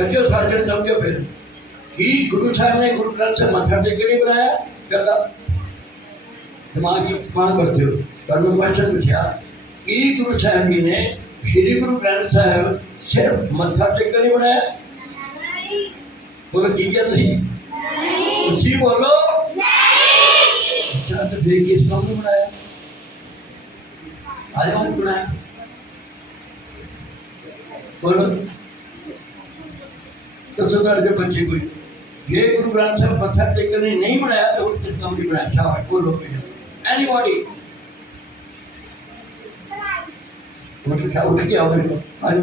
बच्चों सारे समझो फिर कि गुरु साहब ने गुरु ग्रंथ से मत्था टेक के नहीं बनाया। गला दिमाग की मांग करते हो पर मैं क्वेश्चन पूछा कि गुरु साहब जी ने श्री गुरु ग्रंथ साहब सिर्फ मत्था टेक कर नहीं बनाया? बोलो की क्या नहीं? जी बोलो। अच्छा तो फिर किस काम में बनाया? आज हम बनाया बोलो तो सरकार के बच्चे कोई ये गुरु ग्रंथ साहब मत्था टेक कर नहीं बनाया तो किस काम में बनाया? शाबाश बोलो। एनीबॉडी उठ के आओ मेरे को आज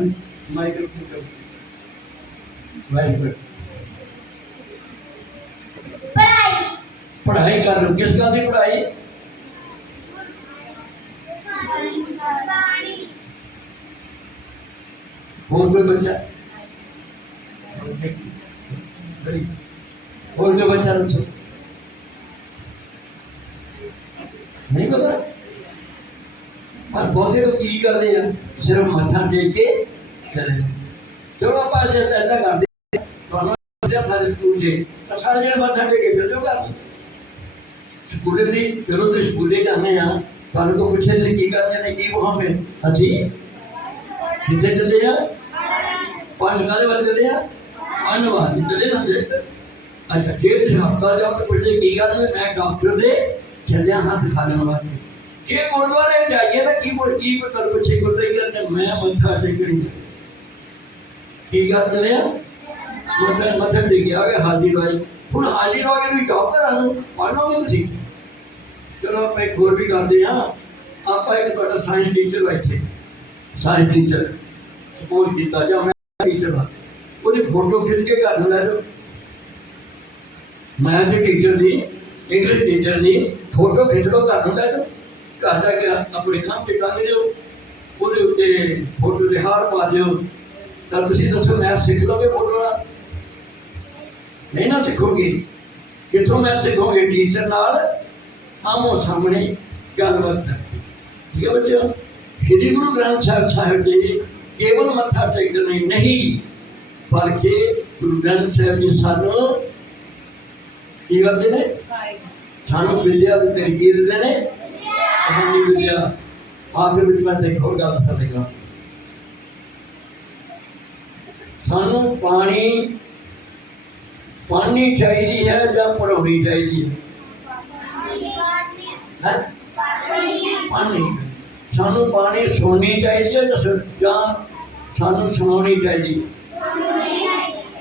माइक्रोफोन वेरी गुड। पढ़ाई कर रहे हो, किस गांधी पढ़ाई? और कोई बच्चा? और कोई बच्चा दसो? नहीं पता? पर बहुते लोग की करते हैं सिर्फ मत्था टेक के चले। चलो आप ऐसा करते सारे स्कूल से सारे जने मत्था टेक के चल जाओ। स्कूले दी चलो तो स्कूले जाने हैं सारे को पूछे थे की करते हैं कि वहाँ पे अच्छी किसे चले हैं पांच गाले वाले चले हैं अन्नवाद चले ना दे। अच्छा जेठ हफ्ता जब तो पूछे की करते हैं मैं डॉक्टर दे चले हाथ खाने वाले के गुरुद्वारे जाइए ना की कर पूछे गुरुद्वारे करते मैं मत्था टेक नहीं की कर चले हैं मत्था टेक आ गए हाजिर भाई ਹੁਣ ਹਾਜ਼ਰ ਹੋ ਕੇ ਵੀ ਜੌਬ ਕਰਾਂਗੇ ਪੜ੍ਹੋਗੇ ਤੁਸੀਂ। ਚਲੋ ਆਪਾਂ ਇੱਕ ਹੋਰ ਵੀ ਕਰਦੇ ਹਾਂ। ਆਪਾਂ ਇੱਕ ਤੁਹਾਡਾ ਸਾਇੰਸ ਟੀਚਰ ਬੈਠੇ ਸਾਇੰਸ ਟੀਚਰ ਸਪੋਜ਼ ਕੀਤਾ ਜਾਂ ਮੈਂ ਟੀਚਰ ਹਾਂ ਉਹਦੀ ਫੋਟੋ ਖਿੱਚ ਕੇ ਘਰ ਨੂੰ ਲੈ ਜਾਓ। ਮੈਥ ਦੇ ਟੀਚਰ ਦੀ ਇੰਗਲਿਸ਼ ਟੀਚਰ ਦੀ ਫੋਟੋ ਖਿੱਚ ਲਓ ਘਰ ਨੂੰ ਲੈ ਜਾਓ। ਘਰ ਜਾ ਕੇ ਆਪਣੇ ਕੰਮ ਤੇ ਟੰਗ ਦਿਓ ਉਹਦੇ ਉੱਤੇ ਫੋਟੋ ਦੇ ਹਾਰ ਪਾ ਦਿਓ। ਤਾਂ ਤੁਸੀਂ ਦੱਸੋ ਮੈਥ ਸਿੱਖ ਲਓਗੇ ਫੋਟੋ ਨਾਲ? नहीं ना सीखोगे। कितों मैं सीखोगे? टीचर नाल आमो सामने गलबात करके। ठीक है बच्चों, श्री गुरु ग्रंथ साहिब जी केवल मत्था टेकना नहीं बल्कि गुरु ग्रंथ साहिब जी सानू की करते ने सानू विद्या के तरीके देते ने। अपनी विद्या आखिर में मैं देखो गल करेगा सानू पानी चाहिए है या पढ़ाई चाहिए है? पानी सानू पानी सुननी चाहिए या सानू सुनानी चाहिए।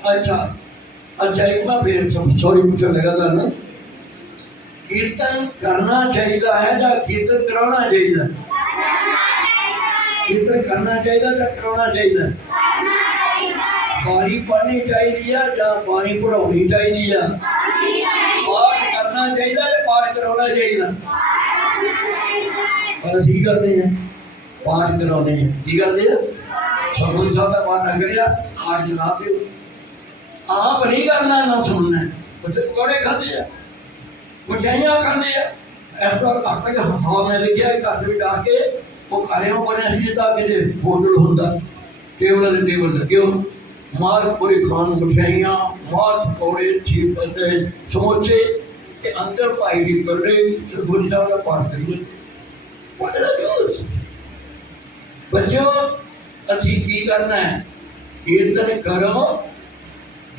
अच्छा अच्छा एक बार फिर सॉरी मुझे लगा था ना कीर्तन करना चाहिए है या कीर्तन कराना चाहिए? कीर्तन करना चाहिए या कराना चाहिए? बाणी पढ़नी चाहिए या बाणी पढ़ानी चाहिए? पाठ करना चाहिए या पाठ कराना चाहिए? और ठीक करते हैं पाठ कराने हैं ठीक करते हैं सगुन साहब का पाठ न करिया पाठ चला दो आप नहीं करना ना सुनना बच्चे पकौड़े खाते हैं मिठाइयाँ खाते हैं ऐसा घर तक हाँ मैं लिखा घर में जाके वो खाने में बने जिदा कि होटल होंगे टेबल टेबल क्यों मार पूरी खान मिठाइयाँ मार पकौड़े ठीक बंदे समोसे के अंदर भाई की कर रहे सगुन साहब का पाठ करिए बच्चों असी की करना है कीर्तन करो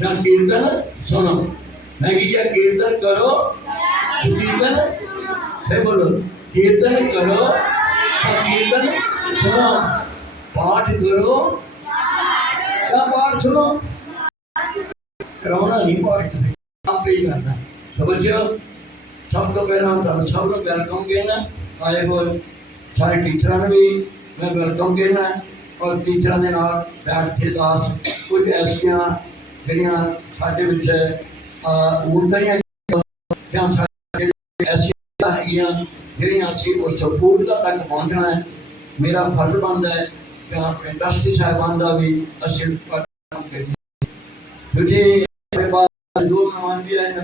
या कीर्तन सुनो मैं क्या कीर्तन करो कीर्तन है बोलो कीर्तन करो या कीर्तन सुनो पाठ करो या पाठ सुनो कराना नहीं पाठ आप ही करना समझो सब तो पहला हम सब लोग वेलकम कहना आए हो सारे टीचर ने भी मैं वेलकम कहना और टीचर के नाल बैठ के दास कुछ ऐसिया ਜਿਹੜੀਆਂ ਸਾਡੇ ਵਿੱਚ ਊਰਜਾਂ ਜਾਂ ਸਾਡੇ ਐਸੀਆਂ ਹੈਗੀਆਂ ਜਿਹੜੀਆਂ ਅਸੀਂ ਉਹ ਸਪੂਰਤਾ ਤੱਕ ਪਹੁੰਚਣਾ ਹੈ ਮੇਰਾ ਫਰਜ਼ ਬਣਦਾ ਹੈ ਕਿ ਆਪਣੇ ਟਰਸਟੀ ਸਾਹਿਬਾਨ ਦਾ ਵੀ ਅਸੀਂ ਕੰਮ ਕਰੀਏ ਕਿਉਂਕਿ ਮੇਰੇ ਬਾਅਦ ਜੋ ਮਹਿਮਾਨ ਵੀ ਆਏ ਨੇ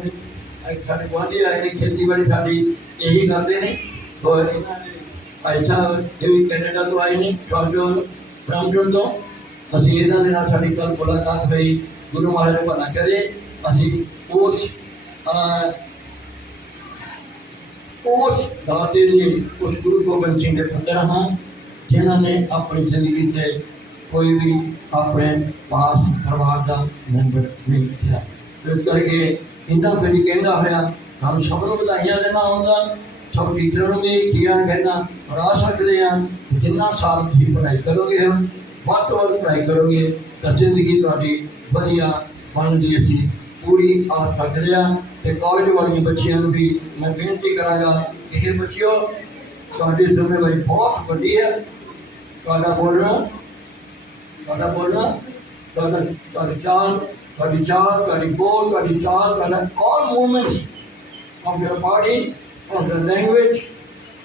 ਸਾਡੇ ਗੁਆਂਢੀ ਆਏ ਨੇ ਖੇਤੀਬਾੜੀ ਸਾਡੀ ਇਹੀ ਕਰਦੇ ਨੇ ਔਰ ਇਹਨਾਂ ਨੇ ਭਾਈ ਸਾਹਿਬ ਜਿਹੜੇ ਕੈਨੇਡਾ ਤੋਂ ਆਏ ਨੇ ਟੋਰਾਂਟੋ ਬ੍ਰਾਂਪਟਨ ਤੋਂ ਅਸੀਂ ਇਹਨਾਂ ਦੇ ਨਾਲ ਸਾਡੀ ਕੱਲ੍ਹ ਮੁਲਾਕਾਤ ਹੋਈ गुरु महाराज भला करे असी उस दाते ने उस गुरु गोबिंद सिंह के पुत्र हाँ जिन्होंने अपनी जिंदगी से कोई भी अपने पास परिवार का मैंबर नहीं किया तो इस करके इन्ना फिर कहना होया हम सब को बधाइयां देना होगा सब टीचरों को भी किया कहना और आ सकते हैं जिन्ना साल तुम पढ़ाई करोगे हम ਵੱਧ ਤੋਂ ਵੱਧ पढ़ाई करोगे तो जिंदगी ਤੁਹਾਡੀ ਵਧੀਆ ਬਣਦੀ ਅਸੀਂ ਪੂਰੀ ਆਸ ਰੱਖਦੇ ਹਾਂ ਤੇ ਕਾਲਜ ਵਾਲੀਆਂ ਬੱਚਿਆਂ ਨੂੰ ਵੀ ਮੈਂ ਬੇਨਤੀ ਕਰਾਂਗਾ ਕਿ ਇਹ ਬੱਚਿਓ ਤੁਹਾਡੀ ਜ਼ਿੰਮੇਵਾਰੀ ਬਹੁਤ ਵੱਡੀ ਹੈ ਤੁਹਾਡਾ ਬੋਲਣਾ ਤੁਹਾਡੀ ਚਾਲ ਤੁਹਾਡੀ ਬੋਲ ਤੁਹਾਡੀ ਚਾਲ ਤੁਹਾਡਾ all movements of your body of the language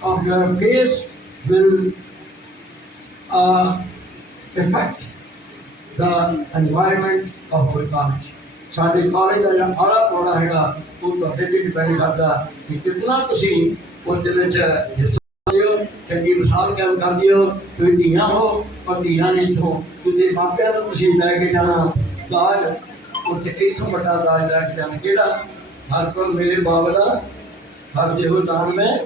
of your face will affect the environment of our college. ਸਾਡੇ ਕਾਲਜ ਦਾ ਜਿਹੜਾ ਆਲਾ ਪੌੜਾ ਹੈਗਾ ਉਹ ਤੁਹਾਡੇ ਤੇ ਡਿਪੈਂਡ ਕਰਦਾ ਕਿ ਕਿੰਨਾ ਤੁਸੀਂ ਉਸ ਦੇ ਵਿੱਚ ਹਿੱਸਾ ਲਿਓ ਚੰਗੀ ਮਿਸਾਲ ਕਾਇਮ ਕਰਦੇ ਹੋ ਤੁਸੀਂ ਧੀਆਂ ਹੋ ਪਰ ਧੀਆਂ ਨੇ ਇੱਥੋਂ ਤੁਸੀਂ ਮਾਪਿਆਂ ਨੂੰ ਤੁਸੀਂ ਲੈ ਕੇ ਜਾਣਾ ਦਾਜ ਉੱਥੇ ਇੱਥੋਂ ਵੱਡਾ ਦਾਜ ਲੈ ਕੇ ਜਾਣਾ ਕਿਹੜਾ ਹਰ ਕੋਲ ਮੇਰੇ ਬਾਪ ਦਾ ਹਰ ਜਿਹੋ ਦਾਨ ਮੈਂ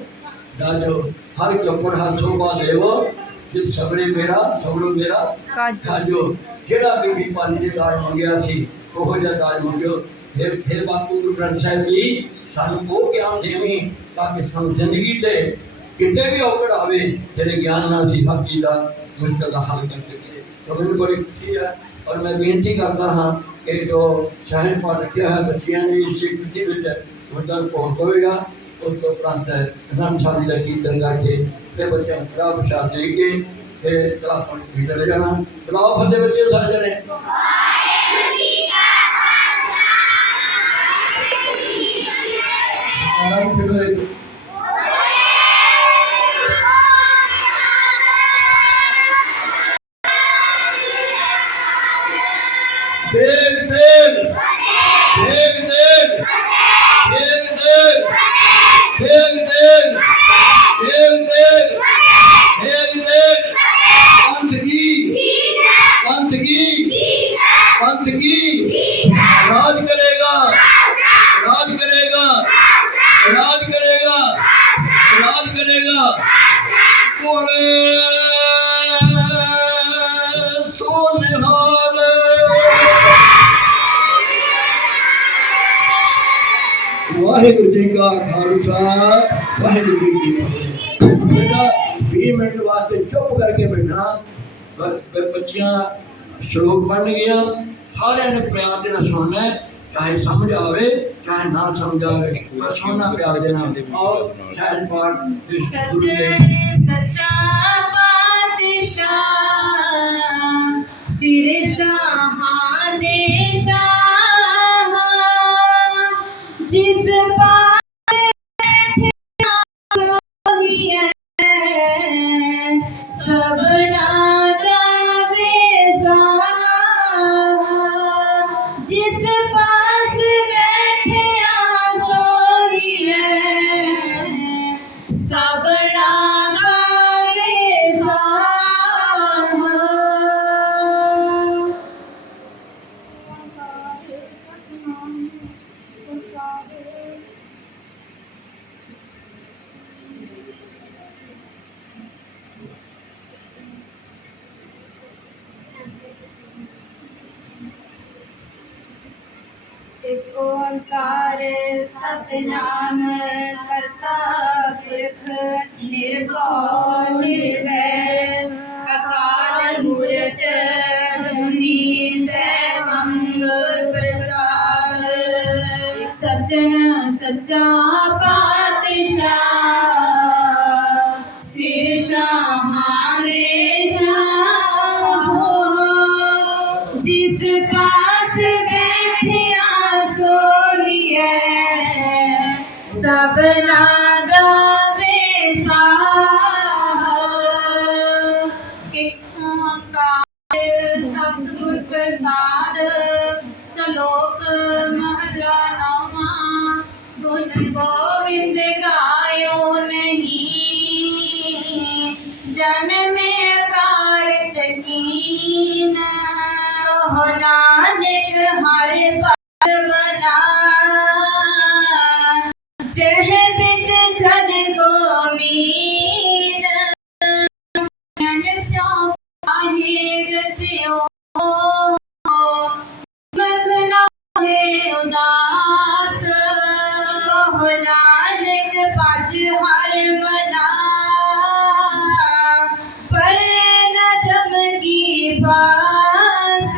ਦਾਜੋ ਹਰ ਚੌਪੜ ਹਰ ਸੋਭਾ ਦੇਵੋ ਜਿਸ ਸਬਰੇ ਮੇਰਾ ਸਬਰੋ ਮੇਰਾ ਕਾਜੋ ਜਿਹੜਾ ਬੀਬੀ ਪਾਲੀ ਦੇ ਦਾਜ ਮੰਗਿਆ ਸੀ ਉਹ ਜਿਹਾ ਦਾਜ ਮੰਗਿਓ ਫਿਰ ਬਾਪੂ ਗੁਰੂ ਗ੍ਰੰਥ ਸਾਹਿਬ ਜੀ ਸਾਨੂੰ ਉਹ ਗਿਆਨ ਦੇਵੀਂ ਤਾਂ ਕਿ ਸਾਨੂੰ ਜ਼ਿੰਦਗੀ ਤੇ ਕਿਤੇ ਵੀ ਔਕੜ ਆਵੇ ਜਿਹੜੇ ਗਿਆਨ ਨਾਲ ਅਸੀਂ ਹਰ ਚੀਜ਼ ਦਾ ਮੁਸ਼ਕਲ ਦਾ ਹੱਲ ਕਰ ਸਕੀਏ ਤਾਂ ਮੈਨੂੰ ਬੜੀ ਖੁਸ਼ੀ ਹੈ ਔਰ ਮੈਂ ਬੇਨਤੀ ਕਰਦਾ ਹਾਂ ਕਿ ਜੋ ਸ਼ਾਹਿਰ ਪਾਠ ਰੱਖਿਆ ਹੈ ਬੱਚਿਆਂ ਨੇ ਇਸ ਸਿੱਖੀ ਵਿੱਚ ਉਹਨਾਂ ਨੂੰ ਪਹੁੰਚ ਹੋਵੇਗਾ ਉਸ ਤੋਂ ਉਪਰੰਤ ਰਮਸ਼ਾਦੀ ਦਾ ਕੀਰਤਨ ਕਰਕੇ ਤੇ ਬੱਚਿਆਂ ਨੂੰ ਖਰਾਬ ਪ੍ਰਸ਼ਾਦ ਦੇ ਕੇ ਤੇ ਕਲਾਸਾਂ ਵਿੱਚ ਵੀ ਚਲੇ ਜਾਣਾ ਬੁਲਾਓ ਫਤਿਹ ਬੱਚੇ ਸਾਰੇ ਜਣੇ ਆਰਾਮ ਕਰੋ देव देव देव देव देव देव देव देव देव देव देव देव पंथ की राज करेगा राज करेगा राज करेगा राज करेगा बोले सोनिहार वाहिगुरु जी का खालसा वाहिगुरु जी की फतेह। 20 मिनट वास्ते चुप करके बैठना। बच्चियां श्लोक पढ़ गया, सारे ने प्यार देना सुनना है, चाहे समझ आवे चाहे ना समझ आवे, पर सुनना प्यार देना। और शायद पाठ सजन सच्चा पातशाह सिर शाह दे शाह, जिस पास बैठे सोही है सबना दा बेसाह, जिस पास बैठे सोही है सबना दा बेसाह। एक ओंकार सतनाम करता पुरख निर्भव निर्वैर अकाल मूरत जुनी सैभं प्रसाद। सज्जन सच्चा पातशाह सिर शाह जिस पास बैठे सोही है सबना दा बेसाह। सतगुर प्रसाद सलोक महला नौवा, गुण गोविंद गायो नहीं जन्मे अकाल कीन। कहो नानक हर पग बना जह बिद जन गोमीन। जन स्यों काहे रचियो मत ना है उदास। कहो नानक पज हर मना पर न जमगी पास।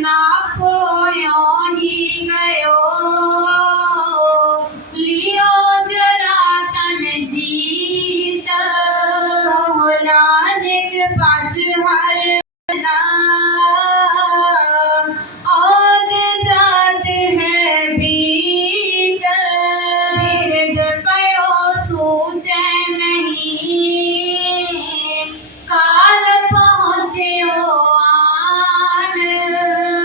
ना कोयो ही गयो लियो जरा तन जीत। कहो नानक पज हर मना और जात है बीत। बिरद पयो सूझे नहीं काल पहुँच्यो आन।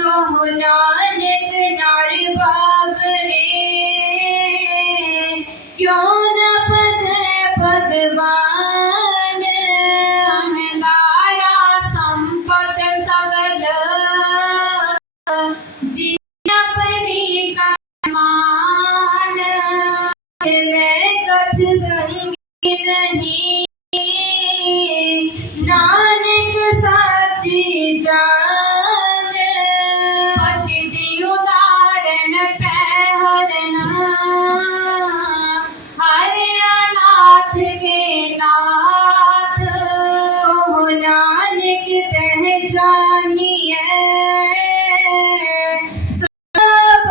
कहो नानक नार बाबरे क्यों न पधे भगवान। अनगारा संपत सगल जीवन अपनी कमान। मैं कछ संगी नहीं नानक साची जान। पति दी उदाहरण पहरन हरे अनाथ के नाथ। कहो नानक तह जानिए सब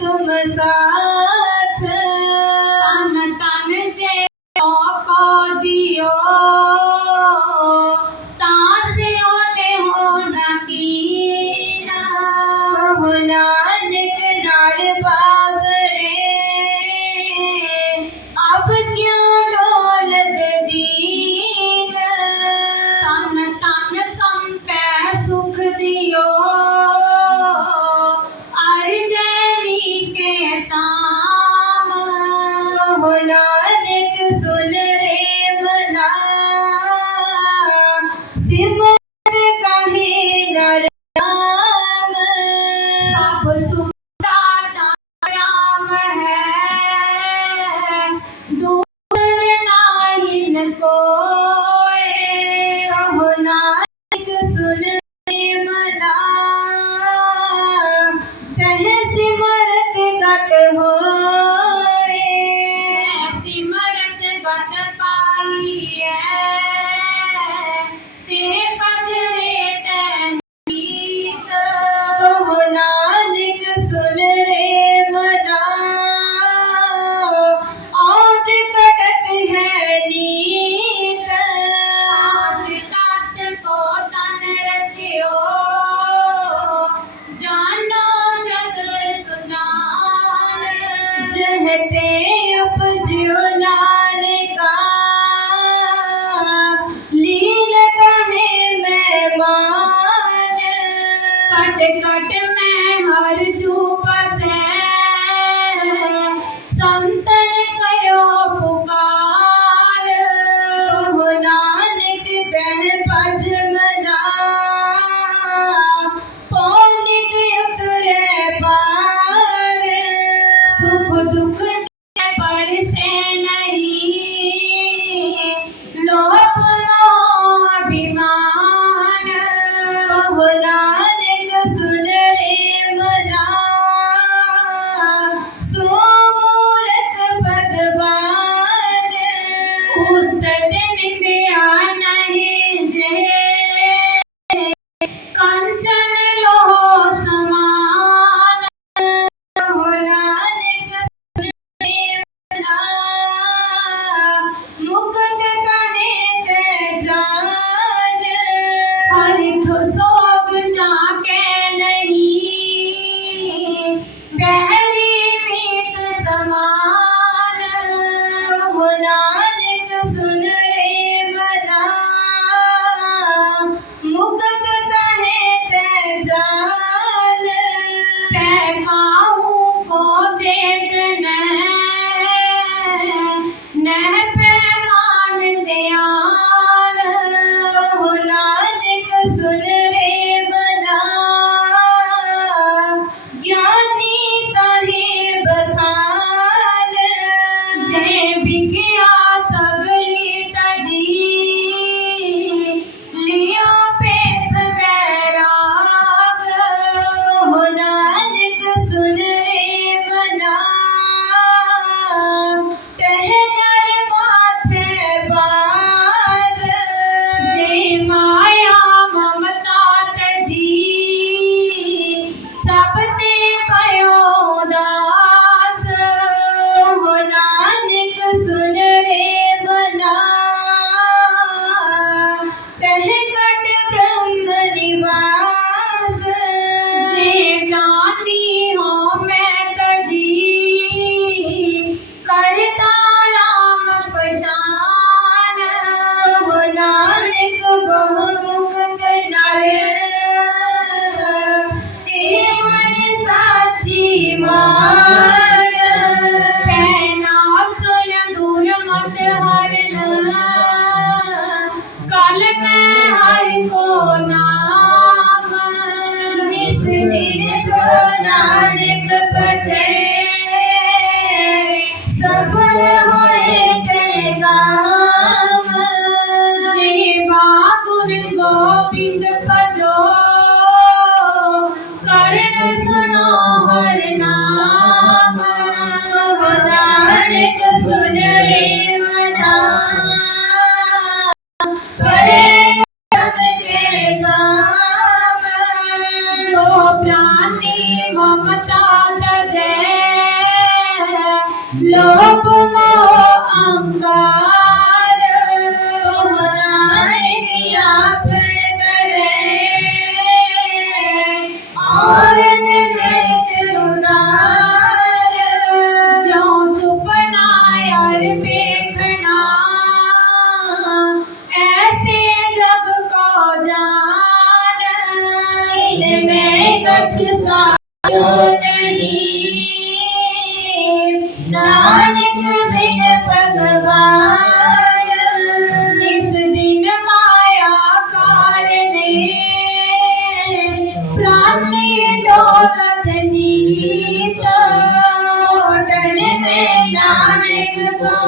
तुम साथ। तन तन जे को दियो तासे होते हो न कीना। कहो नानक नार बाबरे अब क्यों डोलत दीन। तन तन संपै सुख दियो अर्जनी के ताम। कहो नानक सुन रे मना सिमर कहे नर नाम। अब सुनता राम है दूर नाहिन कोय। कहो नानक सुन रे मना कह सिमरत गत होए। सिमरत गत पा कछ सायो नहीं, नानक बिन भगवान। इस दिन माया कारणे प्राणी दौलत नीत, होटल में नानक को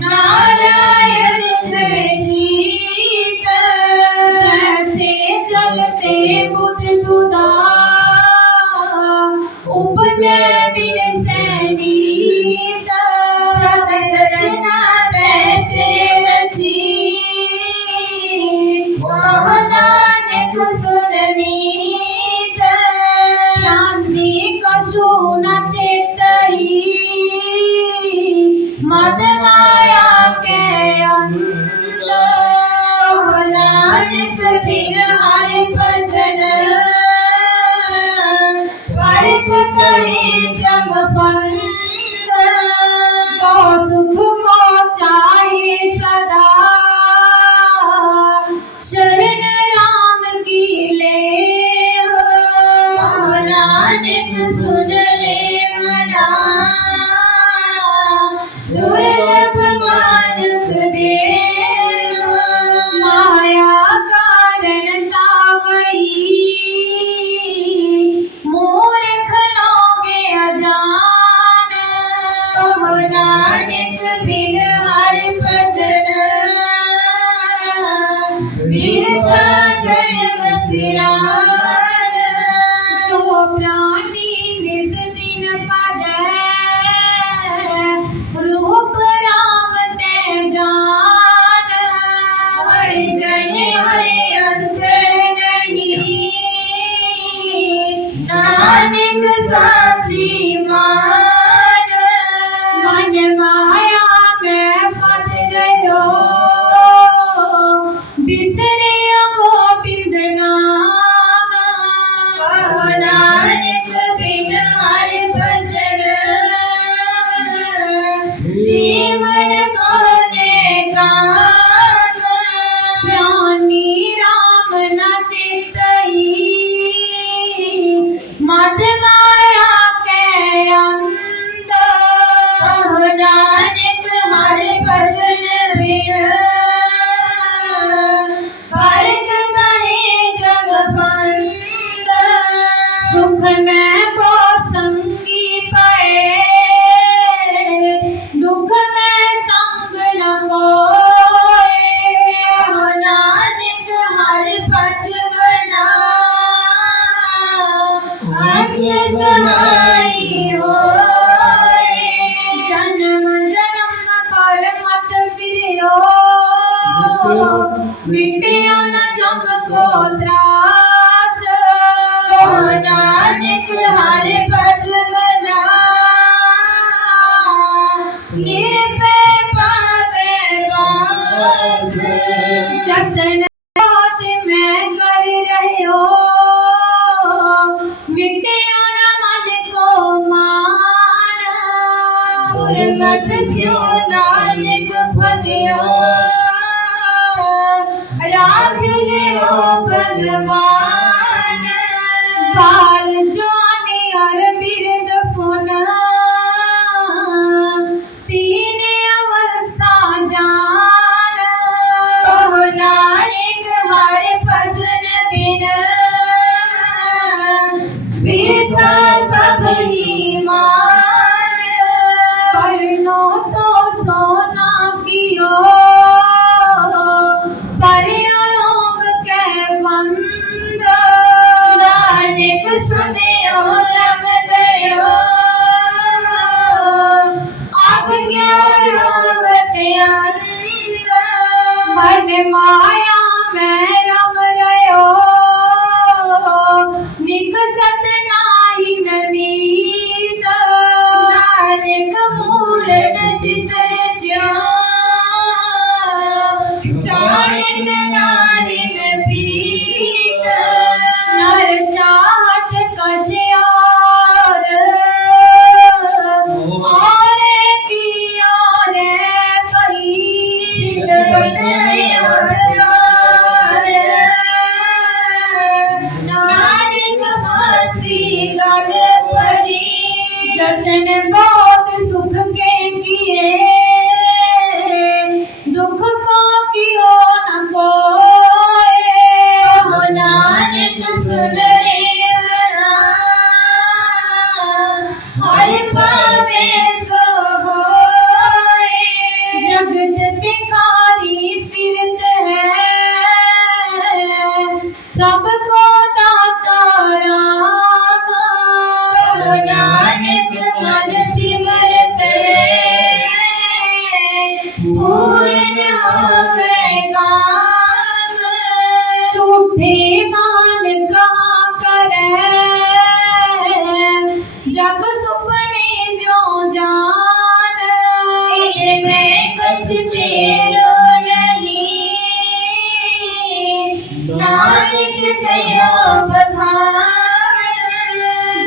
नारायण जीत। जैसे जलते बुध बुधा उपजे बिन सैनीत, जगत रचना तैसे रची, वह नानक सुन मीत। शांति कछु न चेतई, मद माया के अंत, नानक बिन हरि भजन, पढ़त करे जम पंथ। तो सुख को चाहे सदा, शरण राम की लेह। नानक सुन रे मना, दुर्लभ मानुष देह। माया कारण तावई, मूर्ख लोगे अजान। नानक बिन हरि भजन, बिरथा जन्म सिरान। तो प्राणी निज दिन पाजै, रूप राम ते जान। हरि जन हरि अंतर नहीं, नानक साची मान। मन माया में फंस रहो, बिसरियो गोविंद नाम। नानक बिन हरि भजन, जीवन कोने काम। प्राणी राम न चितई, मद माया के अंत। नानक हरि भजन बिन, पढ़त करे जम पंथ। सुख में को संगी पड़े, दुख में संग न कोय। नानक हरि भज बना, अंत समाई होय। जन्म जन्म पर मत फिरियो, मिटियो न जम को त्रास। नानक हरि भज बना, निरपै पावे वास। जतन बहुत मैं कर रहियो, मिटियो न मन को मान। गुरमत स्यो नानक भगियो, राख लियो भगवान। बाल जवानी और बिरद पुना, तीन अवस्था जान। नानक हरि भजन बिन, बिरथा सब ही मान। करनो तो सोना कियो, परलोक के बंद। नानक सुनियो रम गयो, अब क्या रोवत अंत। मन माया में रम रयो, निकसत नाही नमीत। नानक मूरत चितर ज्यो, चाणित नाही नपीत। नर चाहत कश और की और परी। चितवत कुछ तेरो नहीं, नानक गया बखान।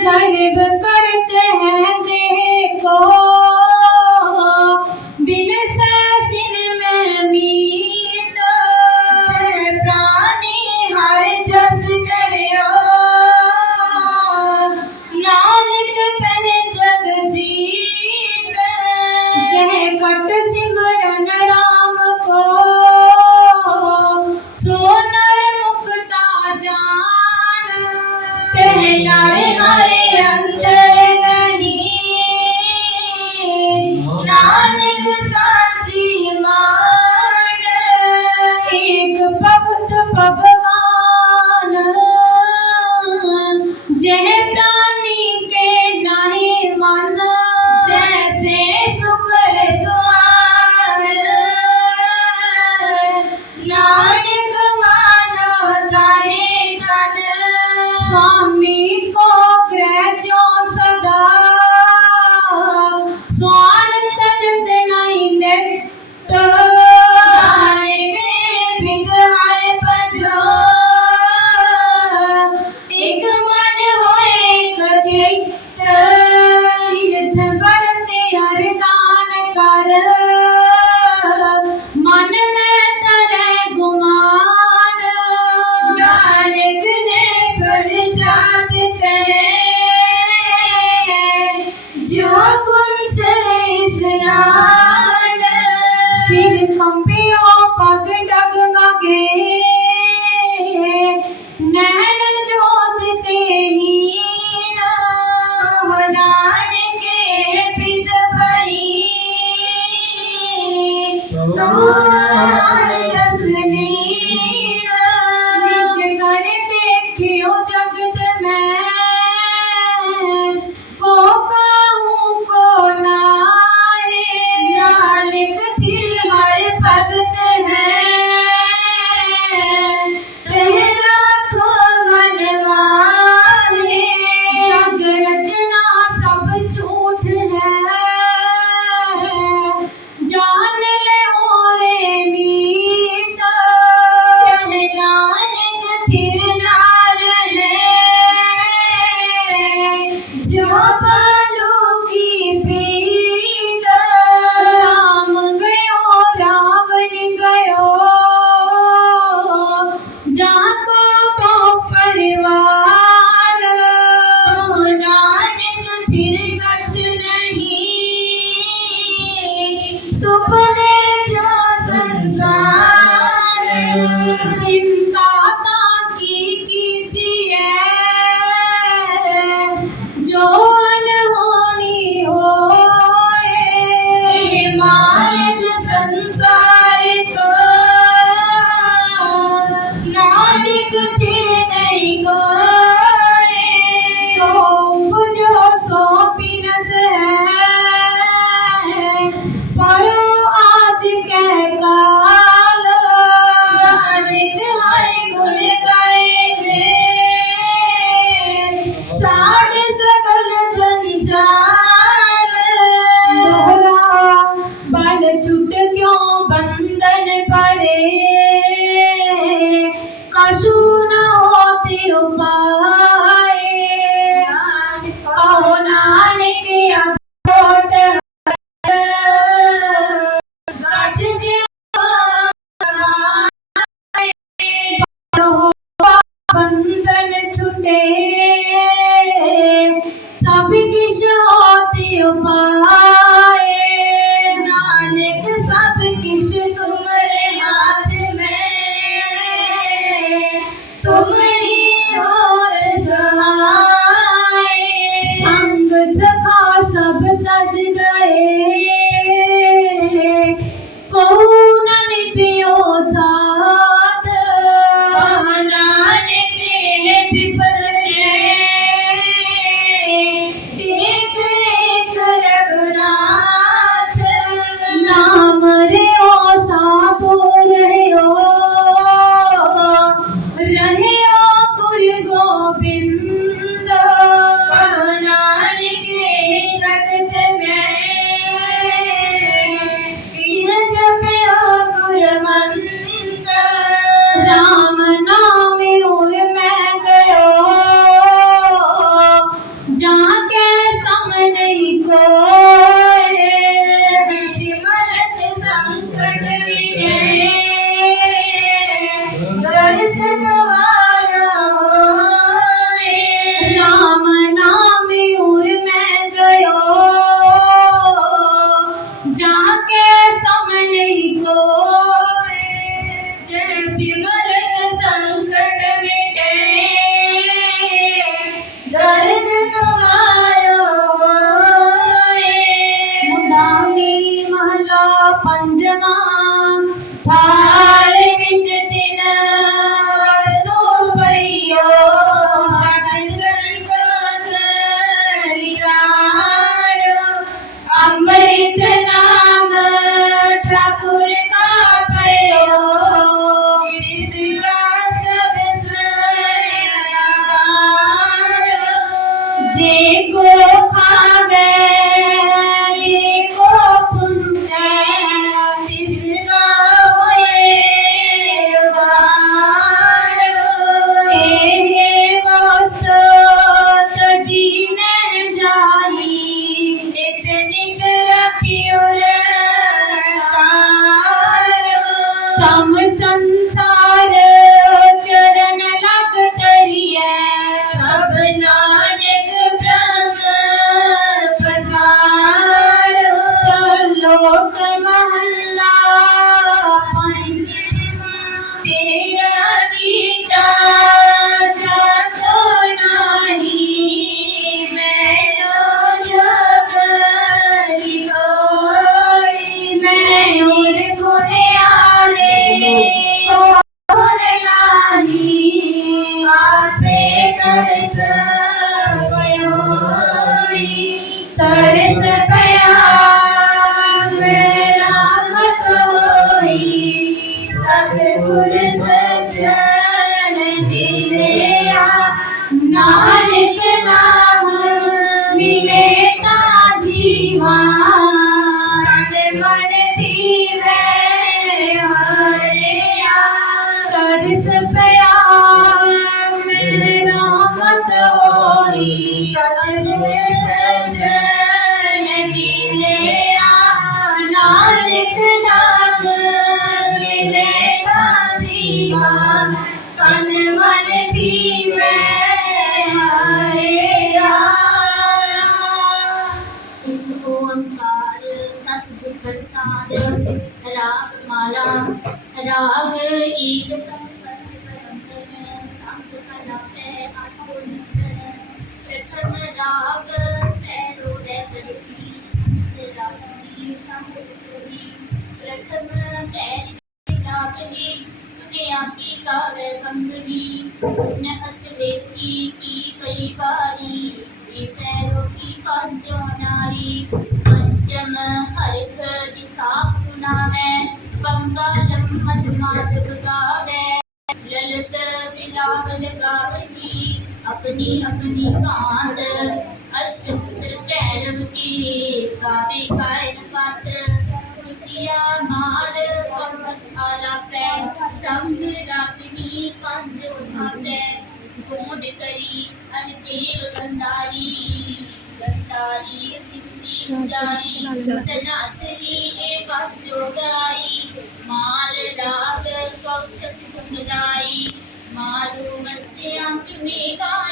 गरीब करते हैं देखो बिन सैसिन में मीत। जड़ प्राणी हर जस करियो, नानक करे जग जीत। जह कट सिमरन राम को सो नर मुक्ता जान। कह नारे हरे अंतर गनी, नानक साची मान। एक भक्त भगवान जह प्राणी के नहीं मन। जैसे शुक्र सुआन, नानक मानो तारे तन। स्वामी को ग्रह जो सदा स्वान तन नहीं नित। नानक बिग हर भजो, एक मन होए गठित। तीर्थ बरते अरदान कर मन में तरे गुमान। नानक ने फल जात कहे, जो कुंचले स्नान। फिर कंपियो पग डगमगे नैन जोत ते हीन। नानक बिद भई, के सामने ही कोई। जन सिमरत संकट मिटे, दर्श तुम्हारो होए। मुदानी महला पंजवा, थाल विच तिन वस्तु पइयो, सत संतोष विचारो। अमृत नाम ठाकुर का पयो, जिसका सब सयागारो। जे को खावे जे को पुंजे, जिसका होए उबारो। एहे वस्तो तजीने जाई। नित नित रखियो रतारो। तम संसार चरण लग तरिए, सब नानक ब्रह्म पधारो। लोक महला पंजवा, तेरा गीता जातो नाही, मैनो जगरी गोरी। मैं नूर गुण आले गुण नाही, आपे करस पयोई। तरस पया मेरा मत होई, सतगुर सज्जन मिलिया। नानक नाम मिले ता जीवा, तन मन थीवे हरिया। तरस पया मेरा मत होई, सतगुर सज्जन मिलिया। नानक नाम मिले ता जीवा, तन मन थीवे हरिया। एक ओंकार सतगुर प्रसाद। राग माला राग एक संपन्न संत कलापे आठों प्रथम राग पैरो रे करती, रागी संगति प्रथम पैरी रागनी, तुने आकी कावे संगनी। न असलेती की कई बारी, पैरों की पांचों नारी। पंचम हरित दिशाप सुनावे, बंगालम मधुमाधव गावे। ललित बिलावल गावगी, अपनी अपनी कांत। अष्टपुत्र कैरव की गावे गायन पात। कुतिया माल पर्वत आला पैर, संग रागिनी पंज उठाते। गोंड करी अनकेल गंधारी, गंधारी सिद्धि जारी। तनासरी ए पांचो गाई, माल राग कौशक सुंदराई। मालूम से अंत में गाय